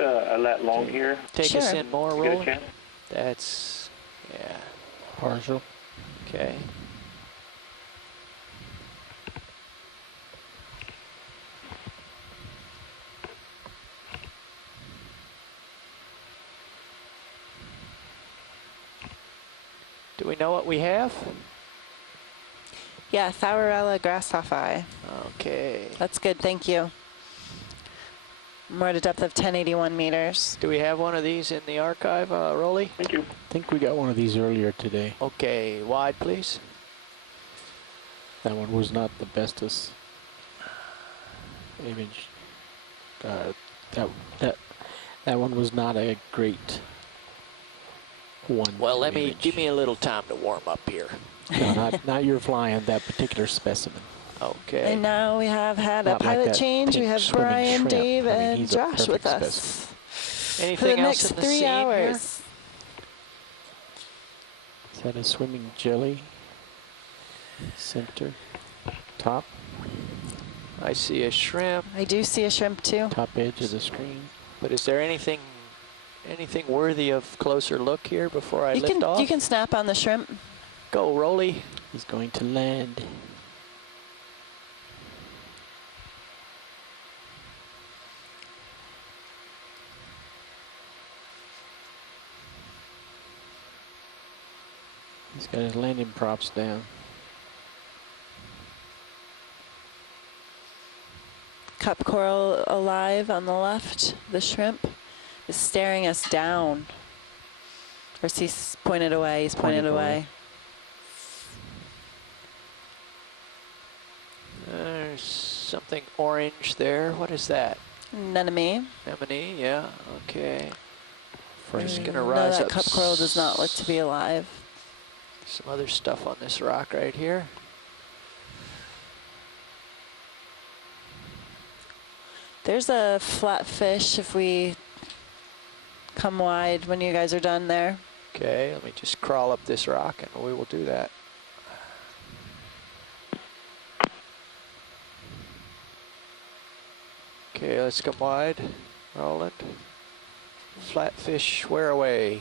a lat long here. Take us in more, You get a Roland. chance? That's, yeah. Partial. Okay. Do we know what we have? Yeah, Thaurella grasshoppi. Okay. That's good, thank you. We're at a depth of 1081 meters. Do we have one of these in the archive, Rolly? Thank you. I think we got one of these earlier today. Okay, wide, please. That one was not the bestest image. That one was not a great one. Well, image. give me a little time to warm up here. No, not your flying that particular specimen. Okay. And now we have had a Not like pilot that change. We pink have swimming Brian, shrimp. Dave, I mean, and he's a Josh with perfect us specimen. Anything for the else next in the 3 scene hours. Is that a swimming jelly? Center, top, Here? I see a shrimp, I do see a shrimp too. top edge of the screen. but is there anything worthy of closer look here before I lift off? You can snap on the shrimp. Go, Rolly. He's going to land. He's got his landing props down. Cup coral alive on the left. The shrimp is staring us down. Or is he pointed away? He's pointed away. There's something orange there. What is that? Anemone. Anemone, yeah, okay. We're just gonna No, rise that up. cup coral does not look to be alive. Some other stuff on this rock right here. There's a flat fish if we come wide when you guys are done there. Okay, let me just crawl up this rock and we will do that. Okay, let's come wide. Roland. Flatfish, where away?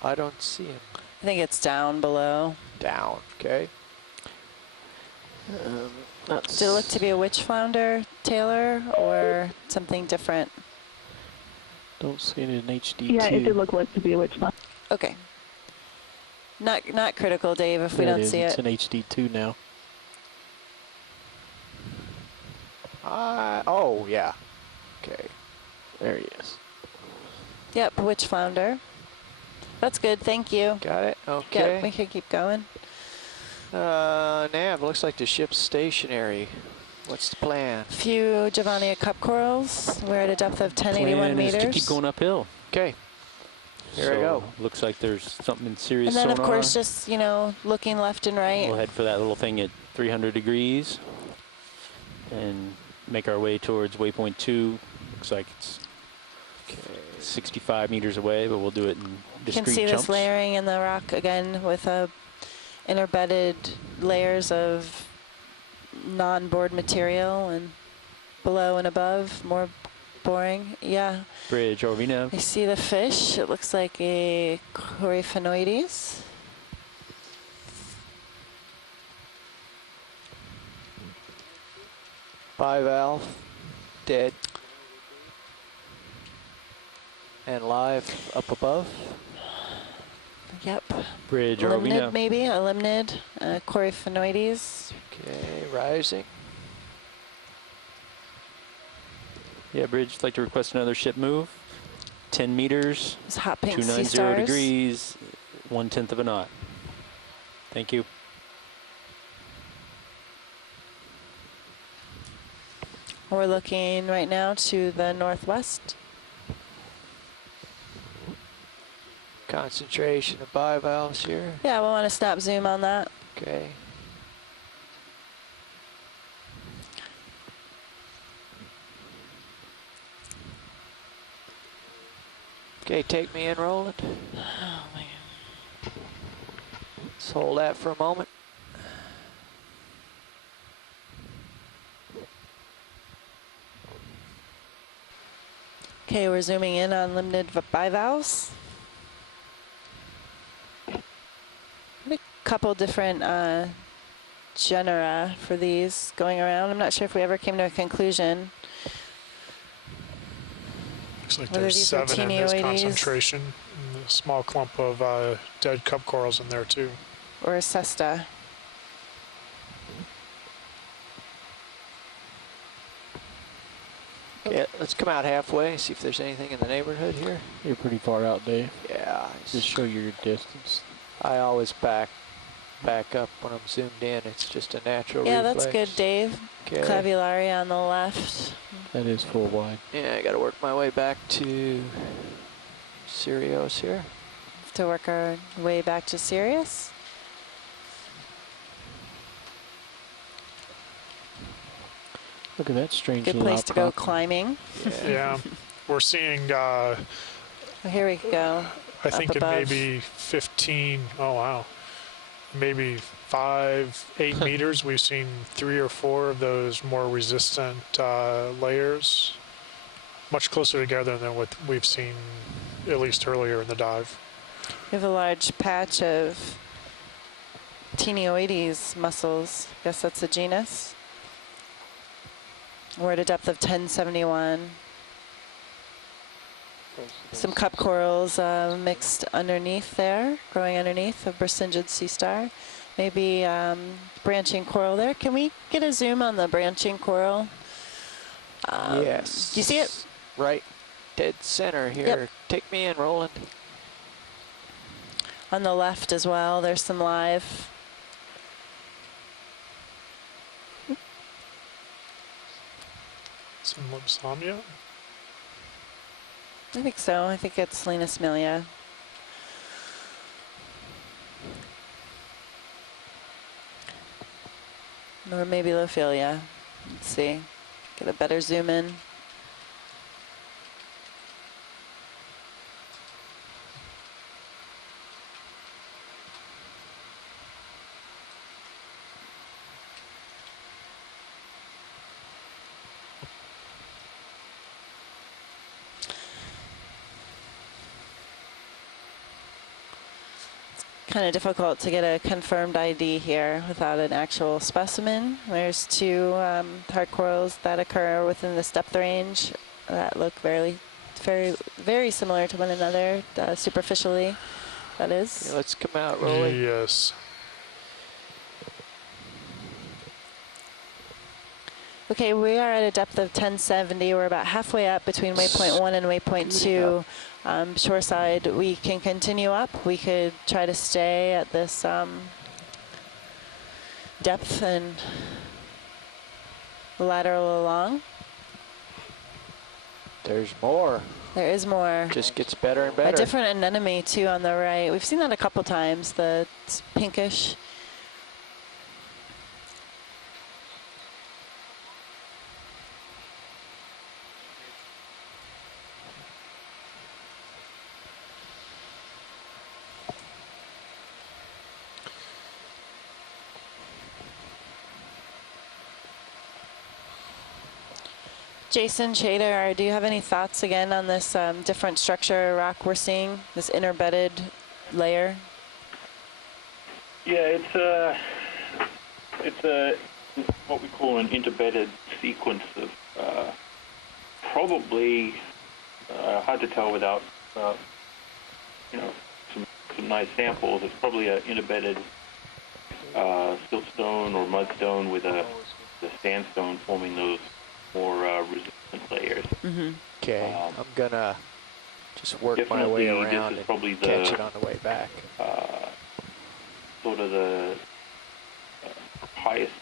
I don't see him. I think it's down below. Down, okay. Did it look to be a witch flounder, Taylor, or something different? Don't see it in HD2. Yeah, it did look like to be a witch flounder. Okay. Not critical, Dave, if we There don't is. see It's it. in HD2 now. Oh, yeah. Okay. There he is. Yep, witch flounder. That's good, thank you. Got it? Okay. Yep, we can keep going. Nav, looks like the ship's stationary. What's the plan? Few Giovannia cup corals. We're at a depth of 1081 Plan is meters. to keep going uphill. Okay. Here I go. Looks like there's something serious And then, sonar. of course, just, looking left and right. We'll head for that little thing at 300 degrees and make our way towards waypoint 2. Looks like it's 65 meters away, but we'll do it in You discrete can see jumps. this layering in the rock again with interbedded layers of non-bored material, and below and above more boring. Yeah. Bridge, Orvina. I see the fish. It looks like a Coryphaenoides. Bivalve, dead. And live up above. Yep. Bridge, Limnid, Orvina. maybe, a limnid, Coryphaenoides. Okay, rising. Yeah, Bridge, I'd like to request another ship move. 10 meters, It's hot pink sea 290 stars. degrees, 1/10 of a knot. Thank you. We're looking right now to the northwest. Concentration of bivalves here. Yeah, we want to snap zoom on that. Okay. Okay, take me in, Roland. Oh, man. Let's hold that for a moment. Okay, we're zooming in on limited bivalves. A couple different genera for these going around. I'm not sure if we ever came to a conclusion. Looks like Whether there's these are 7 in this Tinioides. concentration. And a small clump of dead cup corals in there too. Or a cesta. Yeah, let's come out halfway, see if there's anything in the neighborhood here. You're pretty far out, Dave. Yeah, Just show your distance. I always back up when I'm zoomed in. It's just a natural Yeah, reflex. that's good, Dave. Okay. Clavularia on the left. That is full wide. Yeah, I got to work my way back to Sirius here. To work our way back to Sirius. Look at that strange Good little place to go outcrop. climbing. Yeah, we're seeing, Oh, here we go. I think Up it may above. be 15, oh wow, maybe 5, 8 meters. We've seen 3 or 4 of those more resistant layers, much closer together than what we've seen at least earlier in the dive. We have a large patch of Tinioides mussels. Guess that's a genus. We're at a depth of 1071. Some cup corals mixed underneath there, growing underneath a Brisingid sea star. Maybe branching coral there. Can we get a zoom on the branching coral? Yes. Do you see it? Right dead center here. Yep. Take me in, Roland. On the left as well, there's some live. Some Lipsomia. I think so. I think it's Lenasmilia. Or maybe Lophilia. Let's see. Get a better zoom in. Kind of difficult to get a confirmed ID here without an actual specimen. There's 2 hard corals that occur within this depth range that look very similar to one another superficially. That is. Okay, let's come out, Roland. Yes. Okay, we are at a depth of 1070. We're about halfway up between waypoint 1 and waypoint 2. Shoreside, we can continue up. We could try to stay at this depth and lateral along. There's more. There is more. Just gets better and better. A different anemone too on the right. We've seen that a couple times. The pinkish. Jason Shader, do you have any thoughts again on this different structure rock we're seeing, this interbedded layer? Yeah, it's a what we call an interbedded sequence of probably hard to tell without some nice samples. It's probably an interbedded siltstone or mudstone with the sandstone forming those more resistant layers. Okay, I'm gonna just work my way Definitely this around is and probably catch it on the way back. Sort of the highest,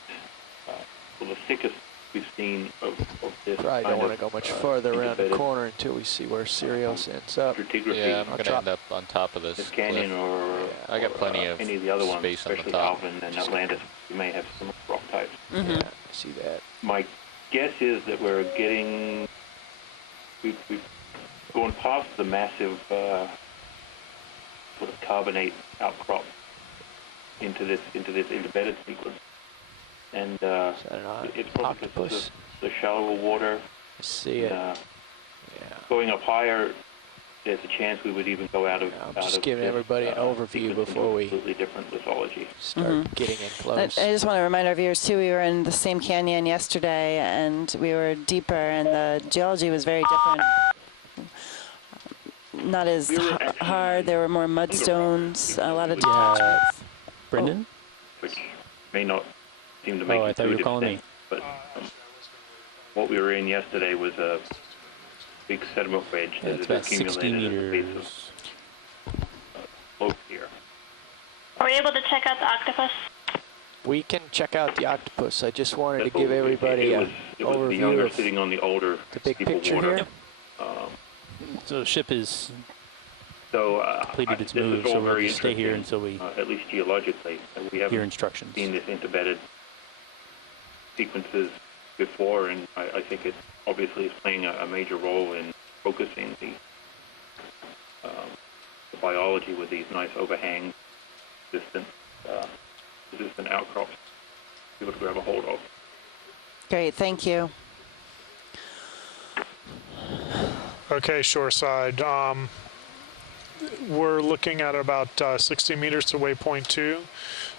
or the thickest we've seen of this. Probably don't want to go much farther around the interbedded corner until we see where Sirius ends up. stratigraphy. Yeah, I'm I'll going to drop end up on top of this This canyon cliff. or I got plenty of any of the other ones, space on the especially top. Alvin and Atlantis. You may have some rock types. Yeah, I see that. My guess is that we're getting, we've gone past the massive sort of carbonate outcrop into this interbedded sequence, and Is that an it's probably because octopus? of the shallower water. I see it. Uh, Yeah. going up higher, there's a chance we would even go out of. I'm just giving everybody an overview before we completely different lithology. start getting in I close. just want to remind our viewers too, we were in the same canyon yesterday and we were deeper and the geology was very different. Not as hard, there were more mudstones, a lot of detachments. Brendan? Which may not seem to make I thought you were intuitive calling me. sense, but what we were in yesterday was a big sediment wedge Yeah, that it's has about 60 accumulated at the base meters. of slope here. Are we able to check out the octopus? We can check out the octopus. I just wanted to That's give what we- everybody it an was the overview owner of sitting on the older the big deeper picture water. here. So the ship is So completed its this is move, all so we'll very just stay here interesting, until we at least geologically. We hear haven't instructions. seen this interbedded sequences before, and I think it obviously is playing a major role in focusing the biology with these nice overhangs, resistant outcrops, able to grab a hold of. Great, thank you. Okay, shoreside. We're looking at about 60 meters to waypoint 2,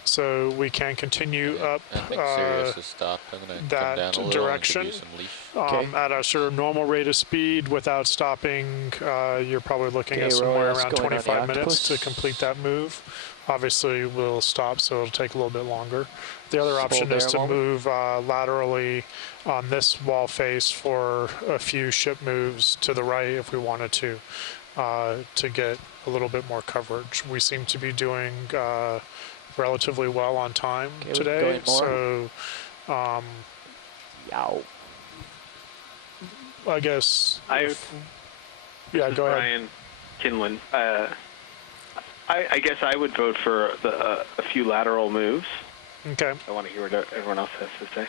so we can continue up I think Sirius has stopped. I'm going to come down that a little direction. and give you some leaf. Okay. At a sort of normal rate of speed without stopping. You're probably looking Okay, at somewhere Royals around going on the 25 minutes to octopus. complete that move. Obviously, we'll stop, so it'll take a little bit longer. The other Just option hold is there to a moment. move laterally on this wall face for a few ship moves to the right if we wanted to get a little bit more coverage. We seem to be doing relatively well on time Okay, we can today, go in more. so Yow. I guess. Yeah, Go ahead. Brian Kinlan. I guess I would vote for a few lateral moves. Okay. I want to hear what everyone else has to say.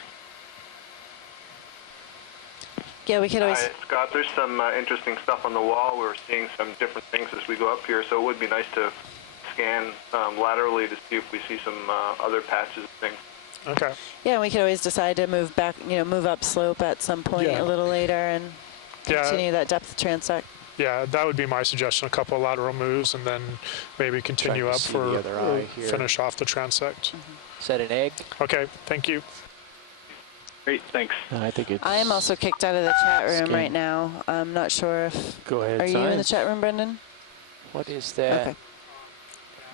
Yeah, we could always, Hi, Scott. There's some interesting stuff on the wall. We're seeing some different things as we go up here, so it would be nice to scan laterally to see if we see some other patches of things. Okay. yeah, we could always decide to move back, move up slope at some point Yeah. a little later and Yeah. continue that depth transect. Yeah, that would be my suggestion. A couple of lateral moves, and then maybe continue Trying to up see for the other eye here. finish off the transect. Is that an egg? Okay, thank you. Great, thanks. I think it's. I am also kicked out of the chat room Scan. right now. I'm not sure if. Go ahead. Are you in the Science. chat room, Brendan? What is that Okay.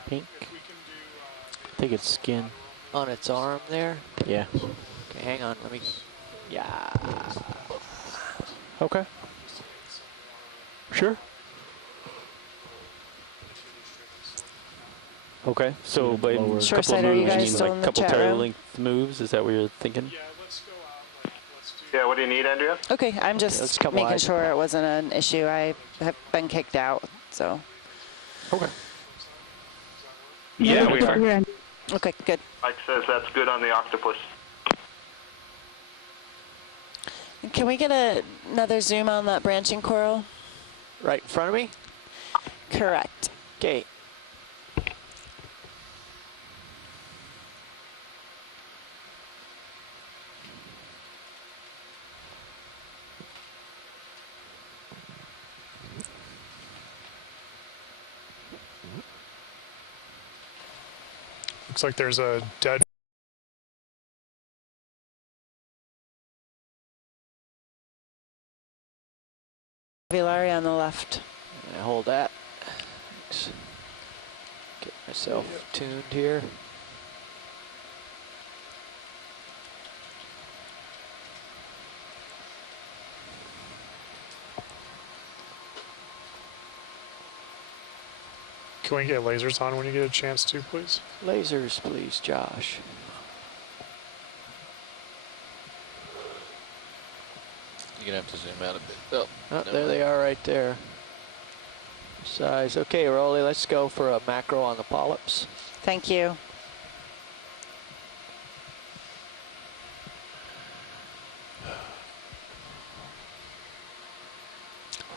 Pink. I think it's skin. on its arm there? Yeah. Okay, hang on. Let me. Yeah. Okay. Sure. Okay, so by a Lower. couple of Shoreside, are you moves, guys means still like in a the couple chat tire room? length moves. Is that what you're thinking? Yeah, let's go out. Let's do. Yeah, what do you need, Andrea? Okay, I'm let's just come making wide. sure it wasn't an issue. I have been kicked out, so. Okay. Yeah, we are. Okay, good. Mike says that's good on the octopus. Can we get another zoom on that branching coral? Right in front of me? Correct. Okay. Looks like there's a dead. Vilari on the left. I hold that. Thanks. Get myself tuned here. Can we get lasers on when you get a chance to, please? Lasers, please, Josh. You're going to have to zoom out a bit. Oh, Oh, no. there they are right there. Size. Okay, Rolly, let's go for a macro on the polyps. Thank you.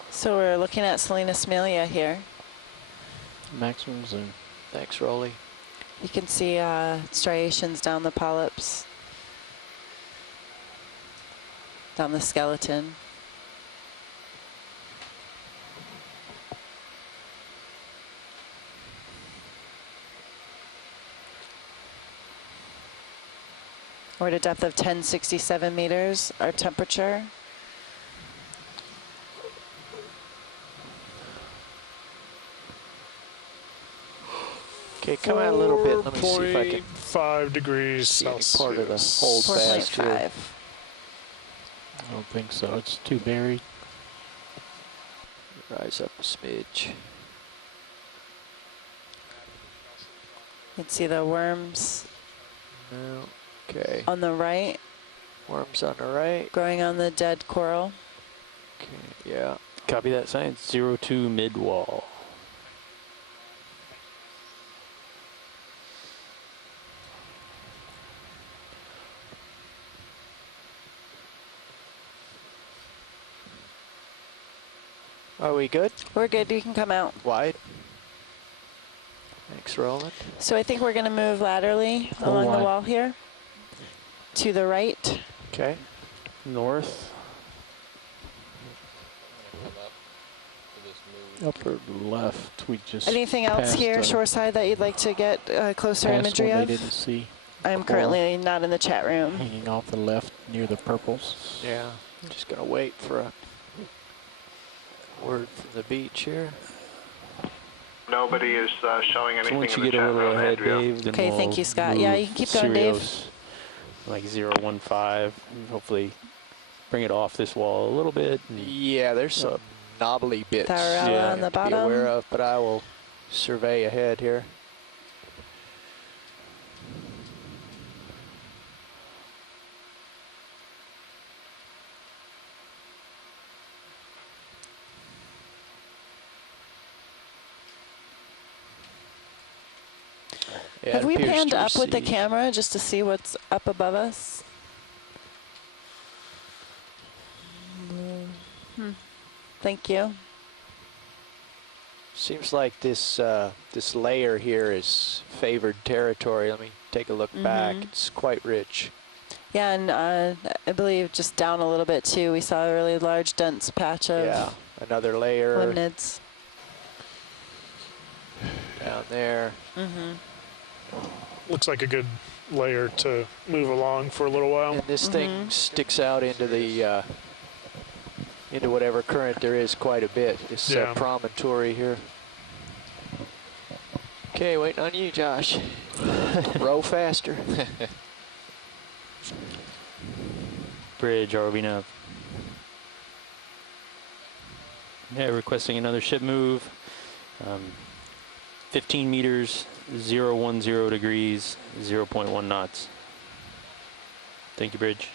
So we're looking at Selena Smelia here. Maximum zoom. Thanks, Rolly. You can see striations down the polyps, down the skeleton. We're at a depth of 1067 meters, our temperature. Okay, come out a little bit. Let me see if I can 5 degrees see any Celsius. part of the hold fast here. 4.5. I don't think so. It's too buried. Rise up a smidge. You can see the worms No. Okay. on the right, Worms on the right. growing on the dead coral. Okay. Yeah. Copy that, science. 02 mid wall. Are we good? We're good, you can come out. Wide. Thanks, Roland. So I think we're gonna move laterally Full along the wide. wall here. To the right. Okay. North. Come up for this move. Upper left. We just Anything else passed here, a- shoreside, that you'd like to get closer passed imagery one of? they didn't see. I'm before. currently not in the chat room. Hanging off the left near the purples. Yeah. I'm just gonna wait for a word from the beach here. Nobody is showing So anything once in you the get a chat little room, ahead, Andrea. Dave, then Okay, we'll thank you, Scott. Yeah, you can keep going, Dave. Sirius, like 015. Hopefully bring it off this wall a little bit. And Yeah, there's some knobbly bits Taurella Yeah. on the to be aware bottom. of, but I will survey ahead here. Yeah, Have it we appears panned to up with the recede. camera just to see what's up above us? Thank you. Seems like this this layer here is favored territory. Let me take a look back. It's quite rich. Yeah, and I believe just down a little bit too, we saw a really large, dense patch of Yeah, another layer limnids. down there. Looks like a good layer to move along for a little while. And this thing sticks out into the into whatever current there is quite a bit. This Yeah. promontory here. Okay, waiting on you, Josh. Row faster. bridge, ROV nav. Yeah, requesting another ship move. 15 meters, 010 degrees, 0.1 knots. Thank you, bridge.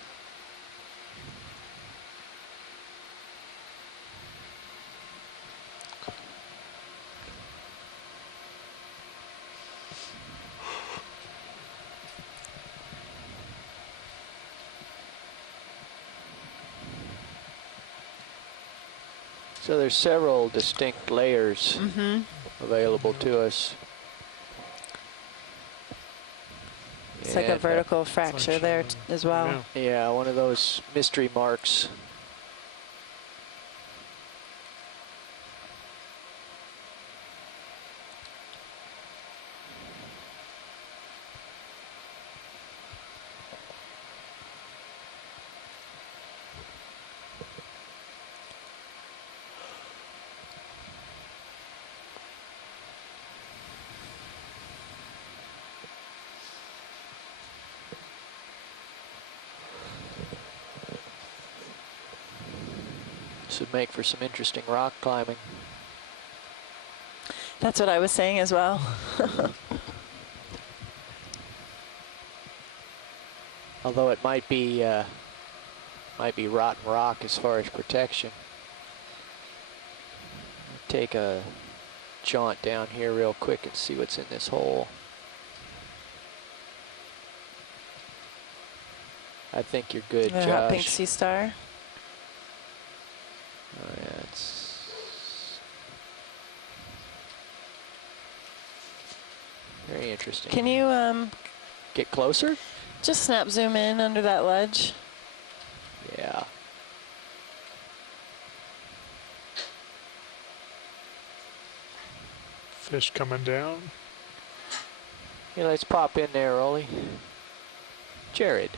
So there's several distinct layers available to us. It's like a And, vertical fracture there as well. Yeah. yeah, one of those mystery marks. This would make for some interesting rock climbing. That's what I was saying as well. Although it might be rotten rock as far as protection. Take a jaunt down here real quick and see what's in this hole. I think you're good, The hot pink Josh. sea star. Oh, yeah, it's very interesting. Can you Get closer? just snap zoom in under that ledge? Yeah. Fish coming down. Yeah, let's pop in there, Ollie. Jared.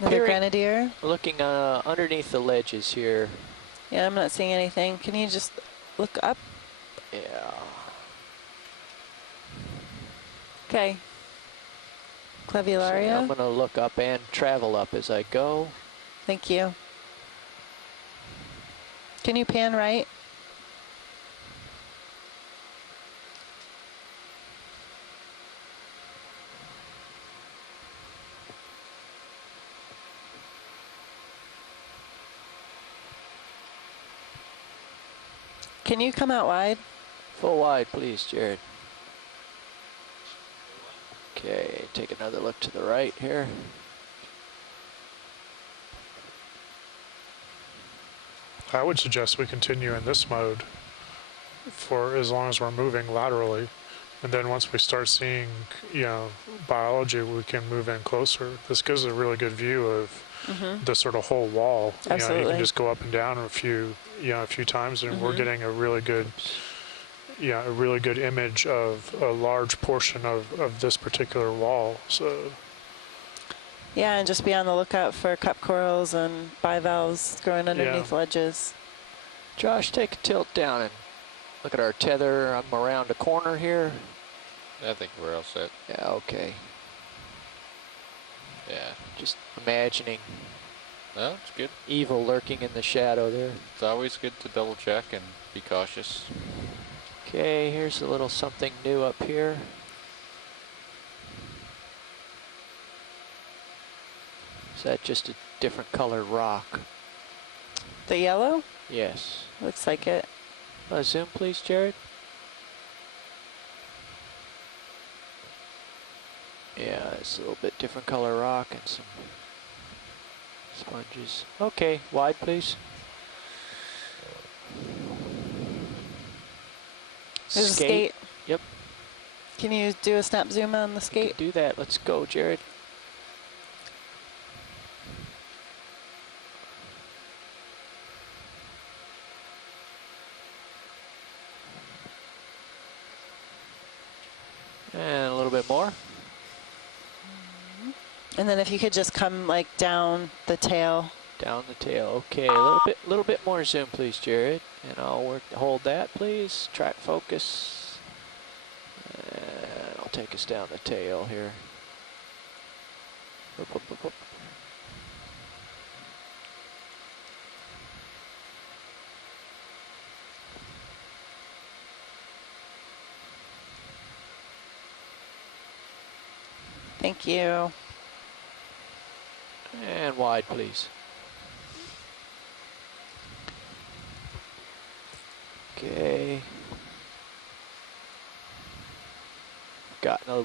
Another grenadier. Looking underneath the ledges here. Yeah, I'm not seeing anything. Can you just look up? Yeah. Okay. So I'm Clavularia. going to look up and travel up as I go. Thank you. Can you pan right? Can you come out wide? Full wide, please, Jared. Okay, take another look to the right here. I would suggest we continue in this mode for as long as we're moving laterally. And then once we start seeing, biology, we can move in closer. This gives a really good view of the sort of whole wall. Absolutely. You can just go up and down a few times, and we're getting a really good, a really good image of a large portion of this particular wall. So. Yeah, and just be on the lookout for cup corals and bivalves growing underneath ledges. Josh, take a tilt down and look at our tether. I'm around a corner here. I think we're all set. Yeah, okay. Yeah. Just imagining Well, it's good. evil lurking in the shadow there. It's always good to double check and be cautious. Okay, here's a little something new up here. Is that just a different colored rock? The yellow? Yes. Looks like it. Zoom, please, Jared. Yeah, it's a little bit different color rock and some sponges. Okay, wide, please. There's a skate. Yep. Can you do a snap zoom on the skate? Do that. Let's go, Jared. And a little bit more. And then if you could just come like down the tail. Down the tail. Okay, a little bit more zoom, please, Jared. And I'll hold that, please. Track focus. And I'll take us down the tail here. Whoop, whoop, whoop, whoop. Thank you. And wide, please. Okay. Got no.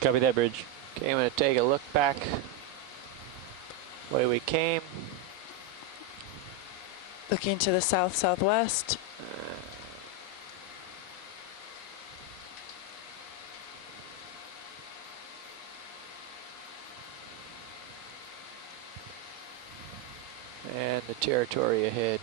Copy that, bridge. Okay, I'm going to take a look back. Way we came. Looking to the south-southwest. And the territory ahead.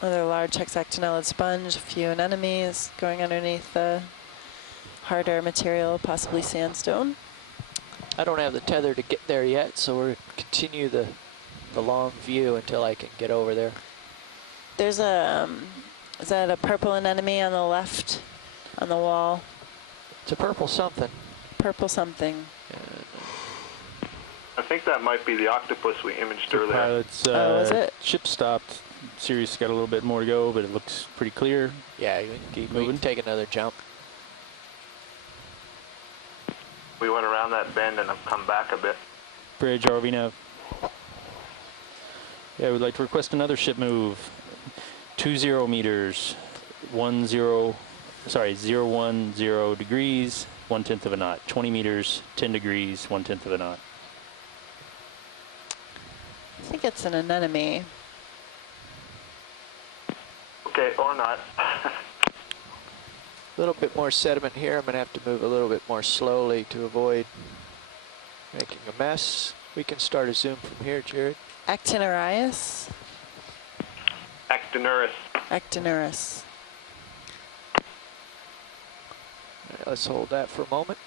Another large hexactinellid sponge, a few anemones going underneath the harder material, possibly sandstone. I don't have the tether to get there yet, so we'll continue the long view until I can get over there. There's a, is that a purple anemone on the left on the wall? It's a purple something. Purple something. I think that might be the octopus we imaged earlier. Pilot's is it? ship stopped. Sirius got a little bit more to go, but it looks pretty clear. Yeah, you can keep moving. Take another jump. We went around that bend and have come back a bit. Bridge, RV nav. Yeah, we'd like to request another ship move. 20 meters, 010 degrees, 1/10 of a knot. 20 meters, 10 degrees, 1/10 of a knot. I think it's an anemone. Okay, or not. A little bit more sediment here. I'm going to have to move a little bit more slowly to avoid Making a mess. We can start a zoom from here, Jared. Actinarius. Actinurus. Actinurus. All right, let's hold that for a moment.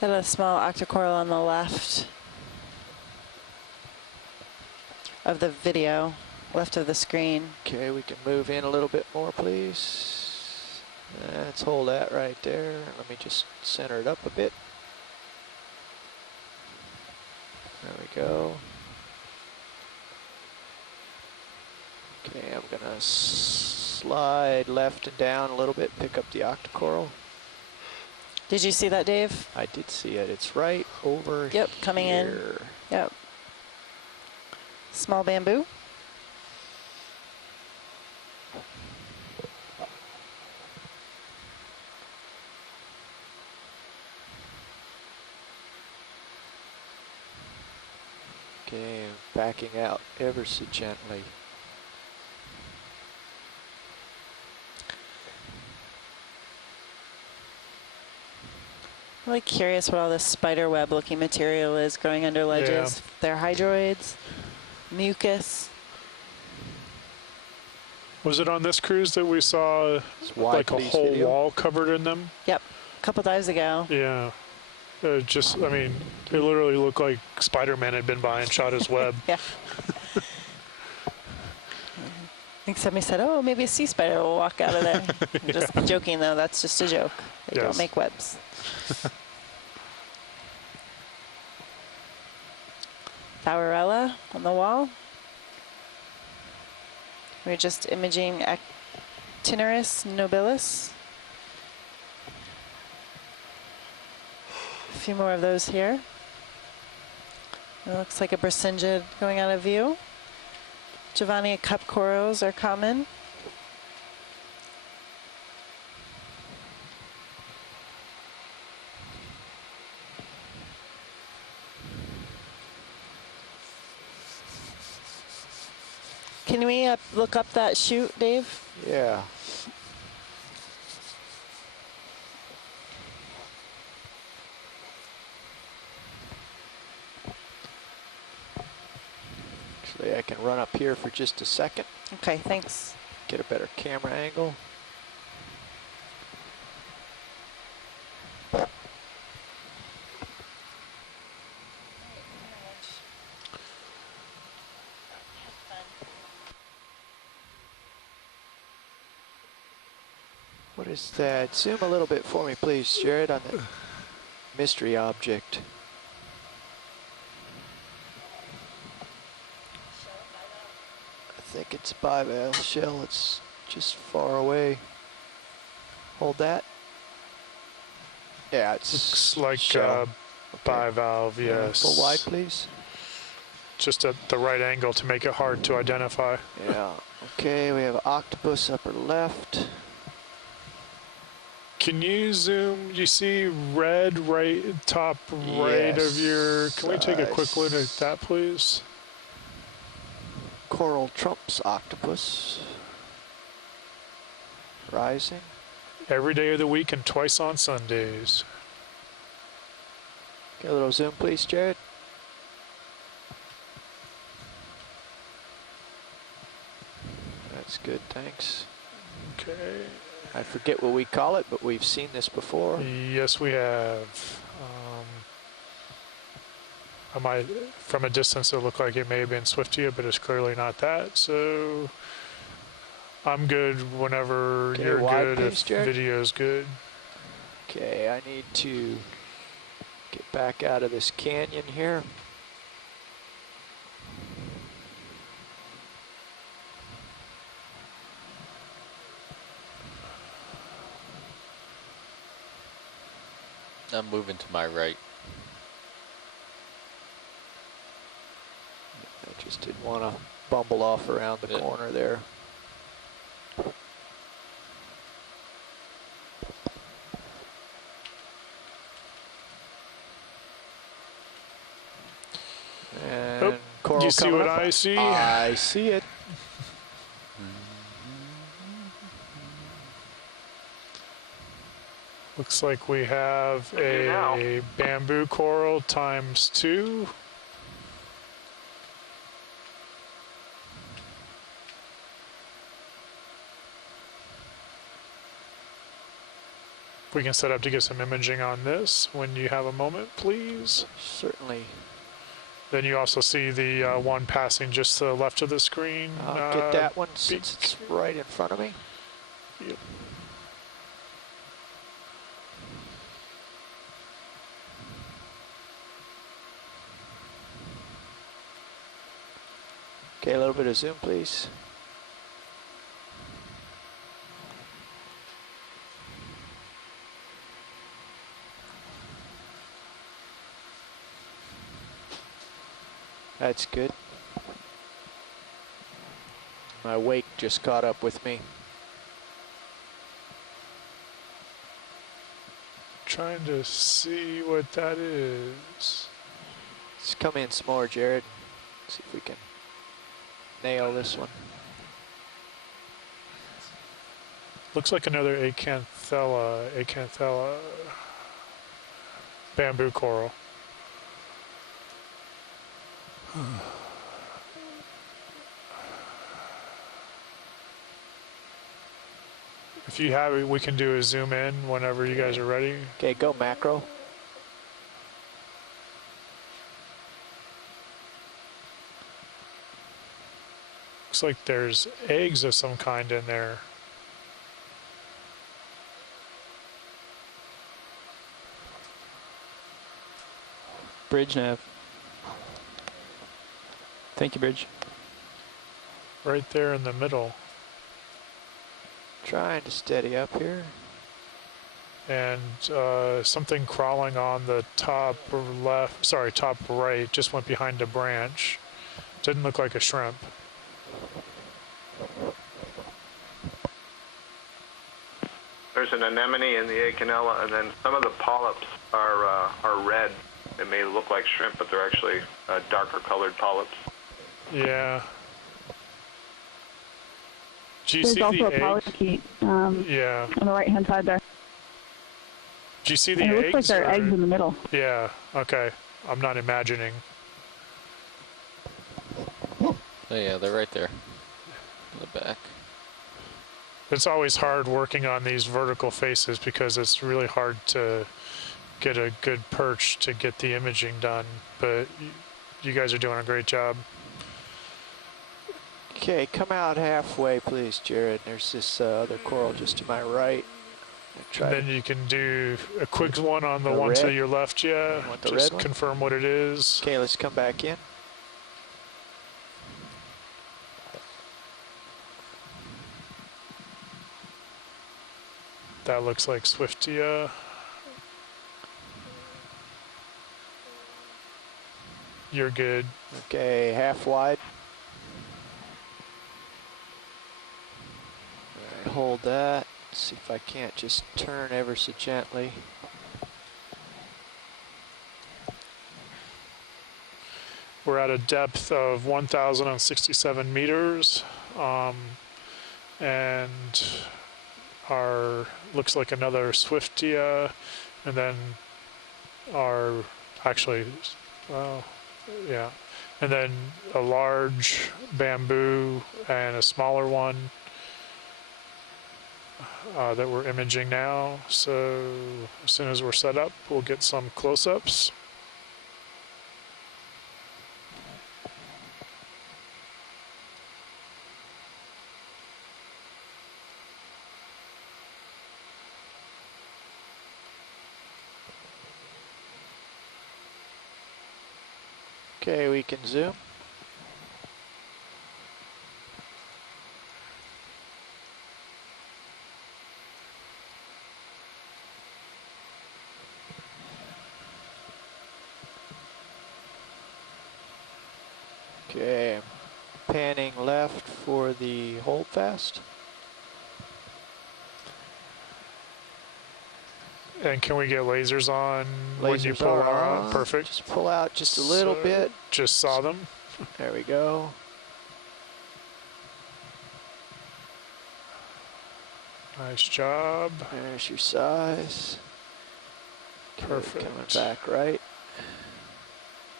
Got a small octocoral on the left of the video, left of the screen. Okay, we can move in a little bit more, please. Let's hold that right there. Let me just center it up a bit. There we go. Okay, I'm gonna slide left and down a little bit, pick up the octocoral. Did you see that, Dave? I did see it. It's right over Yep, coming here. in. Yep. Small bamboo. Okay, backing out ever so gently. I'm really curious what all this spider web looking material is growing under ledges. Yeah. They're hydroids, mucus. Was it on this cruise that we saw like a whole wall covered in them? Yep, a couple dives ago. Yeah. I mean, it literally looked like Spider-Man had been by and shot his web. Yeah. I think somebody said, oh, maybe a sea spider will walk out of there. I'm just joking, though. That's just a joke. They don't make webs. Flowerella on the wall. We're just imaging Actinurus nobilis. A few more of those here. It looks like a Brasingid going out of view. Giovannia cup corals are common. Can we look up that chute, Dave? Yeah. Actually, I can run up here for just a second. Okay, thanks. Get a better camera angle. What is that? Zoom a little bit for me, please, Jared, on the mystery object. I think it's bivalve shell. It's just far away. Hold that. Yeah, it's looks like shell. bivalve, yes. Full wide, please. Just at the right angle to make it hard to identify. Yeah. Okay, we have octopus upper left. Can you zoom? You see red right top right of your? Can we take a quick look at that, please? Coral trumps octopus. Rising. Every day of the week and twice on Sundays. Get a little zoom, please, Jared. That's good, thanks. Okay. I forget what we call it, but we've seen this before. Yes, we have. From a distance, it looked like it may have been Swiftia, but it's clearly not that. So I'm good whenever you're good, if video's good. Okay, I need to get back out of this canyon here. I'm moving to my right. I just didn't want to bumble off around the corner there. And coral you see what I see? I see it. Looks like we have We do now. a bamboo coral ×2. We can set up to get some imaging on this when you have a moment, please. Certainly. Then you also see the one passing just to the left of the screen. I'll get that one since it's right in front of me. Yep. Okay, a little bit of zoom, please. That's good. My wake just caught up with me. Trying to see what that is. Let's come in some more, Jared. See if we can nail this one. Looks like another acanthella bamboo coral. If you have it, we can do a zoom in whenever you guys are ready. Okay, go macro. Looks like there's eggs of some kind in there. Bridge nav. Thank you, Bridge. Right there in the middle. Trying to steady up here. And something crawling on the top left, sorry, top right, just went behind a branch. Didn't look like a shrimp. There's an anemone in the Okeanos, and then some of the polyps are red. They may look like shrimp, but they're actually darker colored polyps. Yeah. Do you There's see also the a egg? polychaete Yeah. on the right-hand side there. Do you see the And it eggs? looks like there are eggs in the middle. Yeah, okay. I'm not imagining. Oh yeah, they're right there in the back. It's always hard working on these vertical faces because it's really hard to get a good perch to get the imaging done, but you guys are doing a great job. Okay, come out halfway, please, Jared. There's this other coral just to my right. And then you can do a quick one on the one red? to your left, yeah. Want the Just red one? confirm what it is. Okay, let's come back in. That looks like Swiftia. You're good. Okay, half wide. All right, hold that. See if I can't just turn ever so gently. We're at a depth of 1,067 meters, and our looks like another Swiftia, and then our actually, well, yeah, and then a large bamboo and a smaller one that we're imaging now. So as soon as we're set up, we'll get some close-ups. Okay, we can zoom. Okay, panning left for the holdfast. And can we get lasers on when you Lasers pull are out? on. Perfect. Just pull out just a little So, bit. Just saw them. There we go. Nice job. There's your size. Perfect. Coming back right.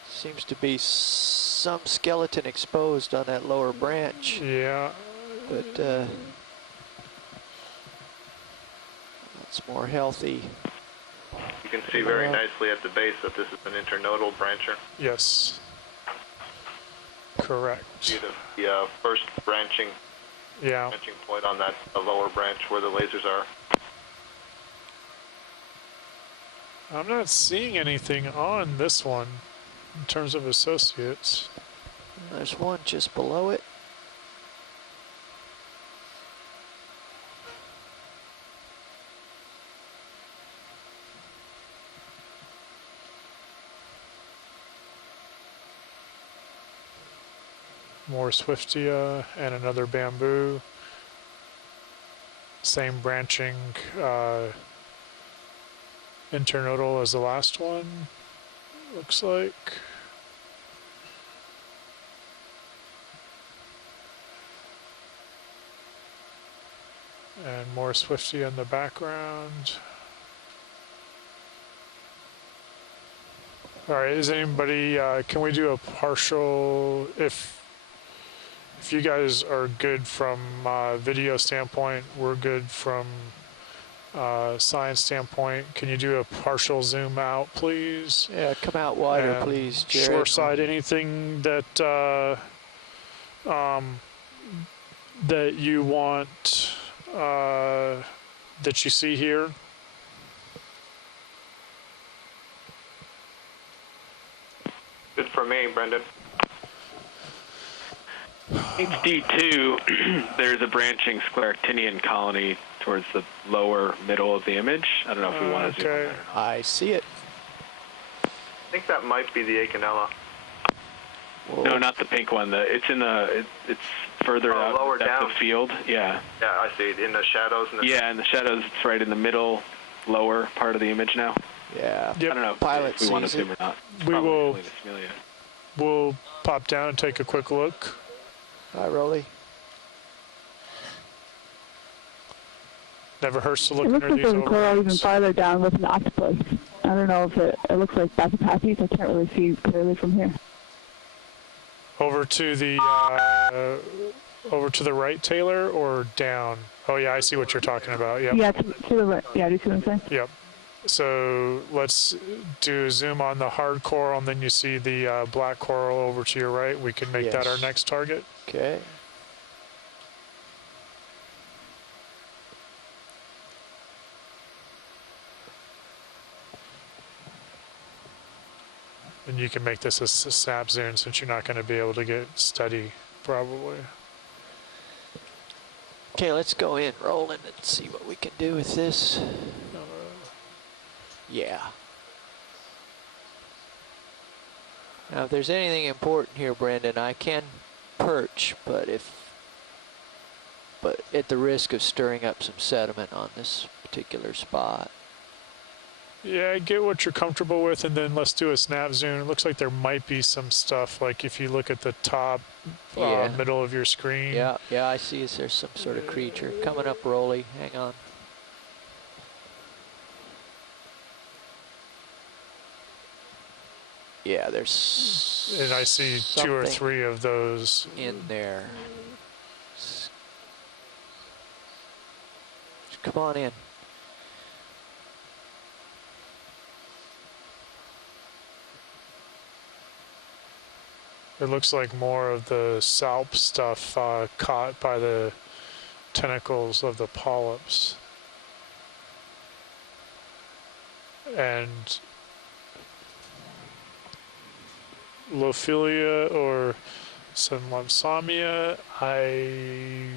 Seems to be some skeleton exposed on that lower branch. Yeah. But that's more healthy. You can see very nicely at the base that this is an internodal brancher. Yes. Correct. See the first branching point on that lower branch where the lasers are. I'm not seeing anything on this one in terms of associates. There's one just below it. More Swiftia and another bamboo. Same branching internodal as the last one, looks like. And more Swiftia in the background. All right, is anybody, can we do a partial, if you guys are good from video standpoint, we're good from science standpoint, can you do a partial zoom out, please? Yeah, come out wider, please, Jared. Short side, anything that that you want, that you see here? Good for me, Brendan. HD2, there's a branching scleractinian colony towards the lower middle of the image. I don't know if we want to zoom in there or not. I see it. I think that might be the Acanella. No, not the pink one. It's in the. It's further out. Lower depth down. of field. Yeah. Yeah, I see it in the shadows. Yeah, in the shadows. It's right in the middle, lower part of the image now. Yeah. Yep. I don't know Pilot if we want to sees zoom or not. We'll pop down and take a quick look. Hi, Rolly. Never hurts to It look looks under like these there's a coral even overhangs. farther down with an octopus. I don't know if it looks like Bathypathes. I can't really see clearly from here. Over to the right, Taylor, or down? Oh yeah, I see what you're talking about. Yep. Yeah, to the right. Yeah, do you see what I'm saying? Yep. So let's do a zoom on the hard coral, and then you see the black coral over to your right. We can make that our Yes. next target. Okay. And you can make this a snap zoom since you're not going to be able to get steady, probably. Okay, let's go in, rolling, and see what we can do with this. Yeah. Now, if there's anything important here, Brendan, I can perch, but at the risk of stirring up some sediment on this particular spot. Yeah, get what you're comfortable with, and then let's do a snap zoom. It looks like there might be some stuff, like if you look at the top middle of your screen. Yeah, I see there's some sort of creature. Coming up, Rolly. Hang on. Yeah, there's And I see two or three of those in there. Come on in. It looks like more of the salp stuff caught by the tentacles of the polyps. And Lophilia or Synlopsamia, I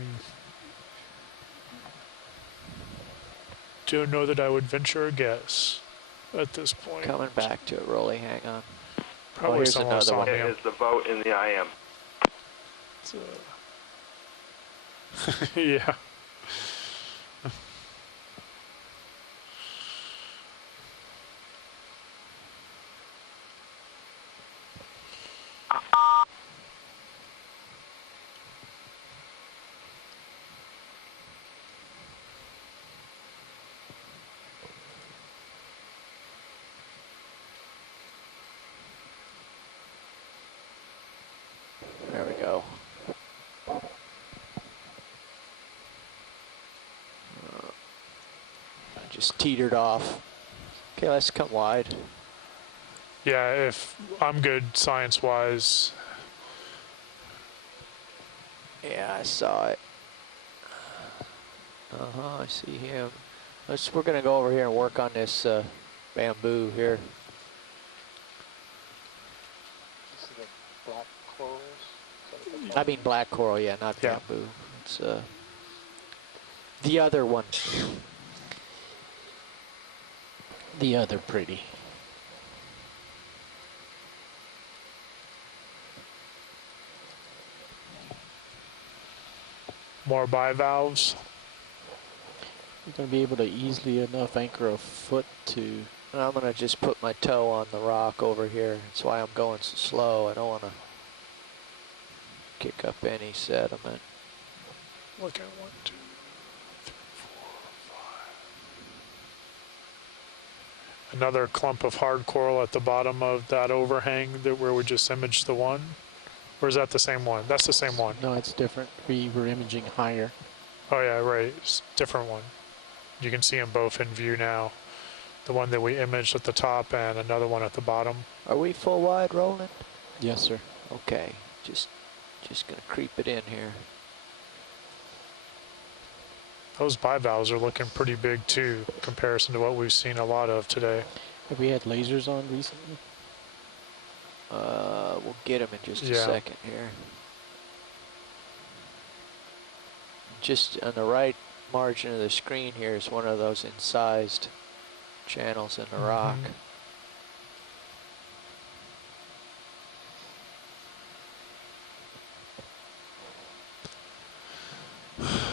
don't know that I would venture a guess at this point. Coming back to it, Rolly. Hang on. Probably here's some another one. It is the vote in the IM. Yeah. just teetered off. Okay, let's come wide. Yeah, if I'm good science-wise. Yeah, I saw it. I see him. We're gonna go over here and work on this bamboo here. This is the black corals? I mean black coral, yeah, not bamboo. It's the other one. The other pretty. More bivalves. You're going to be able to easily enough anchor a foot to... I'm going to just put my toe on the rock over here. That's why I'm going so slow. I don't want to kick up any sediment. Look at 1, 2, 3, 4, 5. Another clump of hard coral at the bottom of that overhang where we just imaged the one. Or is that the same one? That's the same one. No, it's different. We were imaging higher. Oh yeah, right. It's a different one. You can see them both in view now. The one that we imaged at the top and another one at the bottom. Are we full wide, Roland? Yes, sir. Okay, just gonna creep it in here. Those bivalves are looking pretty big too, in comparison to what we've seen a lot of today. Have we had lasers on recently? We'll get them in just a second here. Just on the right margin of the screen here is one of those incised channels in the rock.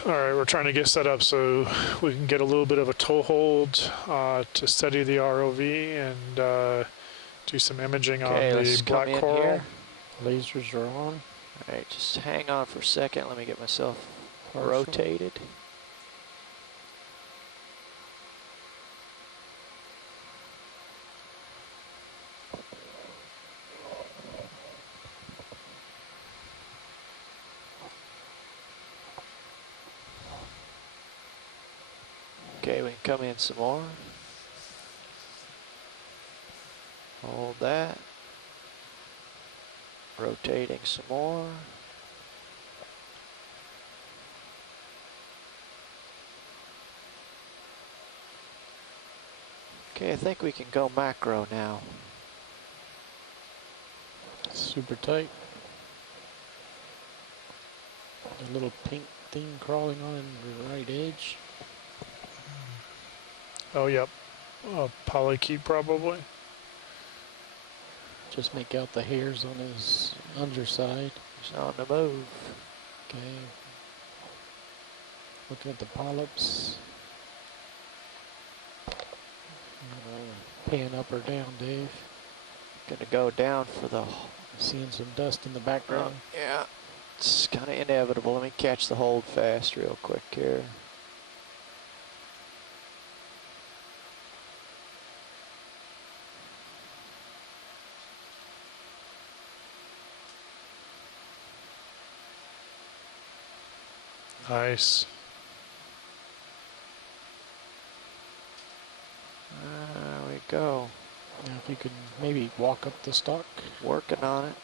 All right, we're trying to get set up so we can get a little bit of a toe hold to steady the ROV and do some imaging on the black coral. Here. Lasers are on. All right, just hang on for a second. Let me get myself rotated. Okay, we can come in some more. Hold that. Rotating some more. Okay, I think we can go macro now. Super tight. A little pink thing crawling on the right edge. Oh, yep. Polychaete probably. Just make out the hairs on his underside. He's on the move. Okay. Looking at the polyps. Pan up or down, Dave. Gonna go down for the... Seeing some dust in the background. Yeah, it's kind of inevitable. Let me catch the hold fast real quick here. Nice. There we go. Now if you could maybe walk up the stalk. Working on it.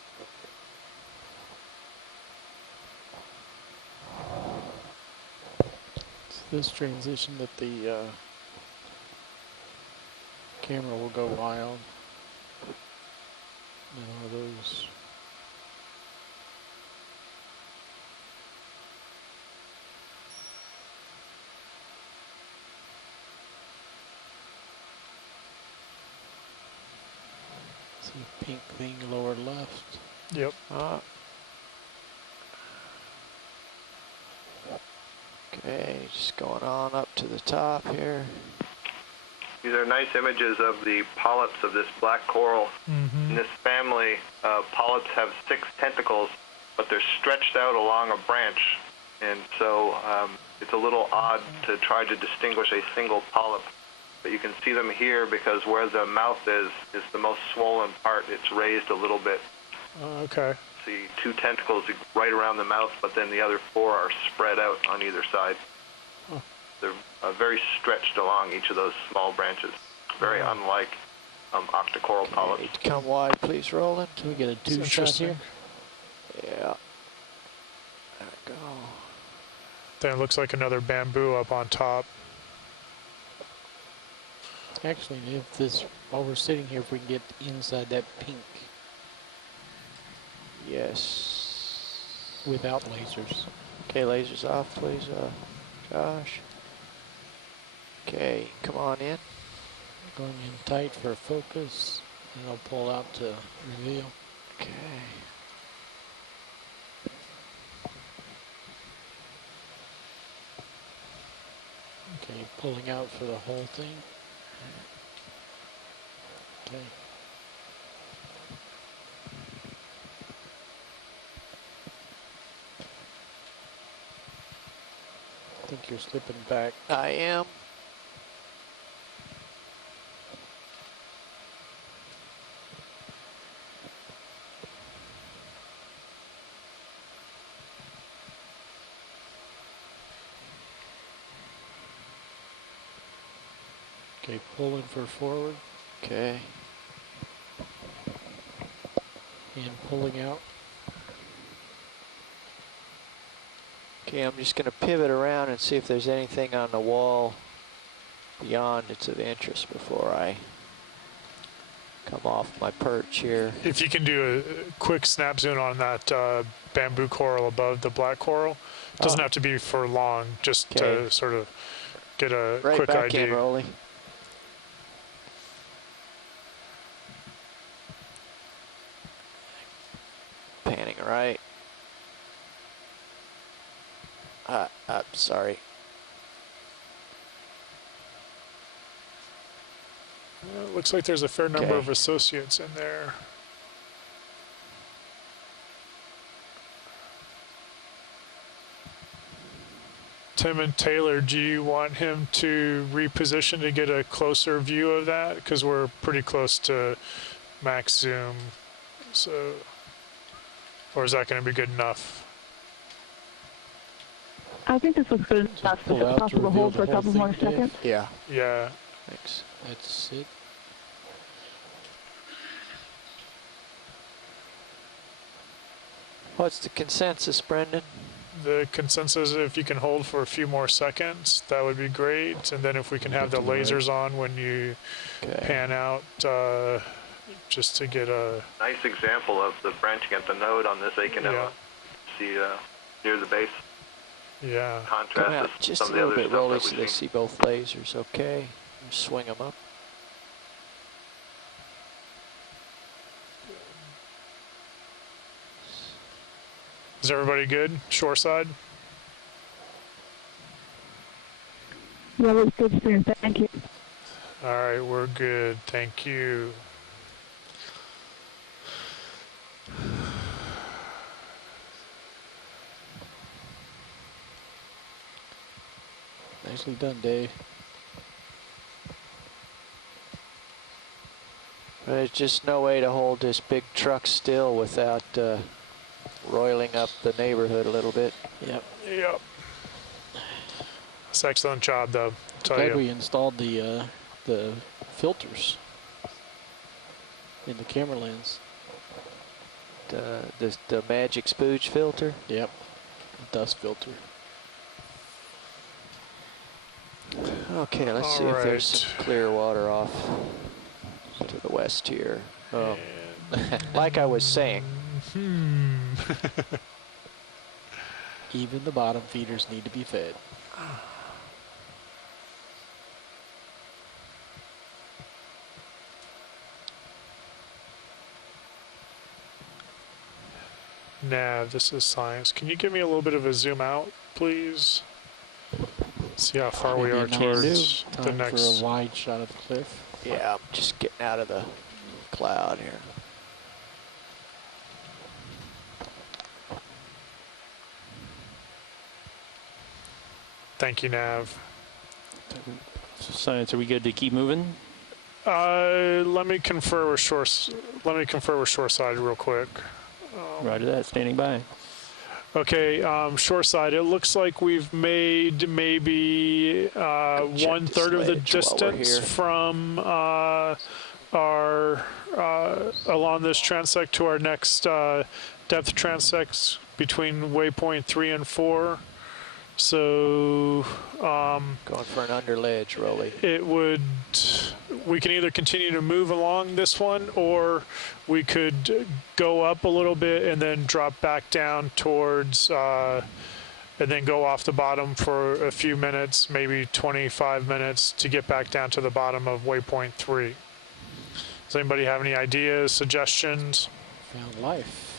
It's this transition that the camera will go wild. One of those. See a pink thing lower left. Yep. Okay, just going on up to the top here. These are nice images of the polyps of this black coral. In this family, polyps have 6 tentacles, but they're stretched out along a branch. And so it's a little odd to try to distinguish a single polyp. But you can see them here because where the mouth is the most swollen part. It's raised a little bit. Okay. See 2 tentacles right around the mouth, but then the other 4 are spread out on either side. They're very stretched along each of those small branches. Very unlike octocoral polyps. Need to come wide, please, Roland. Can we get a two shot here? Yeah. There we go. Then it looks like another bamboo up on top. Actually, if this, while we're sitting here, if we can get inside that pink Yes. without lasers. Okay, lasers off, please, Josh. Okay, come on in. Going in tight for focus, and I'll pull out to reveal. Okay. Okay, pulling out for the whole thing. Okay. I think you're slipping back. I am. Okay, pulling for forward Okay. and pulling out. Okay, I'm just going to pivot around and see if there's anything on the wall beyond it's of interest before I come off my perch here. If you can do a quick snap zoom on that bamboo coral above the black coral, it doesn't have to be for long, just to sort of get a Right quick back idea. in, Rolly. Panning right. I'm sorry. It looks like there's a fair number of associates in there. Tim and Taylor, do you want him to reposition to get a closer view of that? Because we're pretty close to max zoom. So, or is that going to be good enough? I think this looks good enough. Is it possible to hold for a couple more seconds? Yeah. Yeah. Thanks. That's it. What's the consensus, Brendan? The consensus, if you can hold for a few more seconds, that would be great. And then if we can have the lasers on when you pan out, just to get a Nice example of the branching at the node on this Okeanos. See near the base. Yeah. Come Contrast out with just some a of the little other bit, stuff Rolly, that so we've they seen. see both lasers. Okay. Swing them up. Is everybody good? Shoreside? Yeah, looks good, sir. Thank you. All right, we're good. Thank you. Nicely done, Dave. There's just no way to hold this big truck still without roiling up the neighborhood a little bit. Yep. Yep. It's an excellent job, though. Tell Glad you. we installed the filters in the camera lens. The magic spooge filter. Yep. Dust filter. Okay, let's see if there's some clear water off to the west here. Oh, like I was saying. Even the bottom feeders need to be fed. Nav, this is science. Can you give me a little bit of a zoom out, please? See how far we are towards the Time next. for a wide shot of the cliff. Yeah, I'm just getting out of the cloud here. Thank you, Nav. So science, are we good to keep moving? Let me confer with shoreside real quick. Roger that. Standing by. Okay, shore side. It looks like we've made maybe Check the 1/3 of the ledge while we're distance here. from our along this transect to our next depth transects between waypoint 3 and 4. So Going for an under ledge, Rolly. we can either continue to move along this one, or we could go up a little bit and then drop back down towards, and then go off the bottom for a few minutes, maybe 25 minutes, to get back down to the bottom of waypoint 3. Does anybody have any ideas, suggestions? Found life.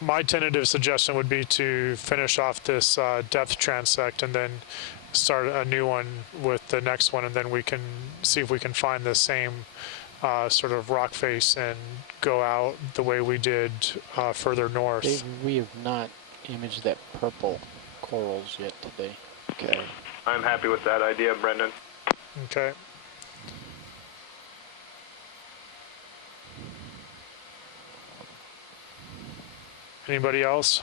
My tentative suggestion would be to finish off this depth transect and then start a new one with the next one, and then we can see if we can find the same sort of rock face and go out the way we did further north. Dave, we have not imaged that purple corals yet today. Okay. I'm happy with that idea, Brendan. Okay. Anybody else?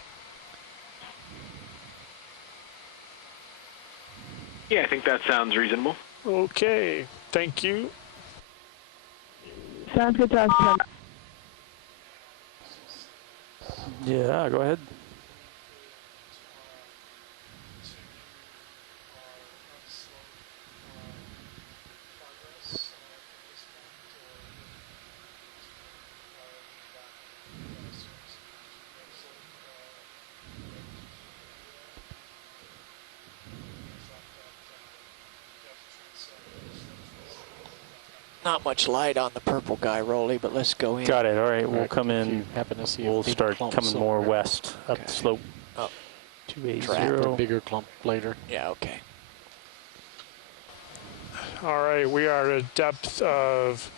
Yeah, I think that sounds reasonable. Okay, thank you. Sounds good to us, Tim. Yeah, go ahead. Not much light on the purple guy, Rolly, but let's go in. Got it. All right, we'll come If you in. happen to see a We'll big start clump coming more somewhere. west up Okay. the slope. Up. 280. Or a bigger clump later. Yeah, okay. All right, we are at a depth of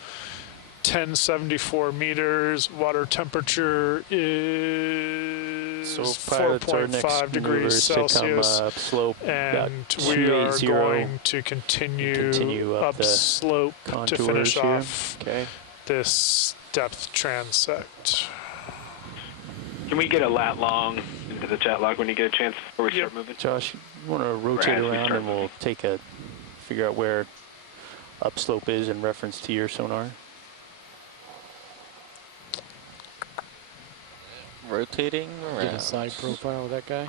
1074 meters. Water temperature is So pilots are next 4.5 degrees maneuvers to come Celsius. up slope. And about we are 280 going to continue up up the slope to contours finish here. off Okay. this depth transect. Can we get a lat long into the chat log when you get a chance before we Yep. start moving? Josh, you want to rotate as we around start and we'll figure out where upslope is in reference to your sonar. Rotating Get around. a side profile of that guy.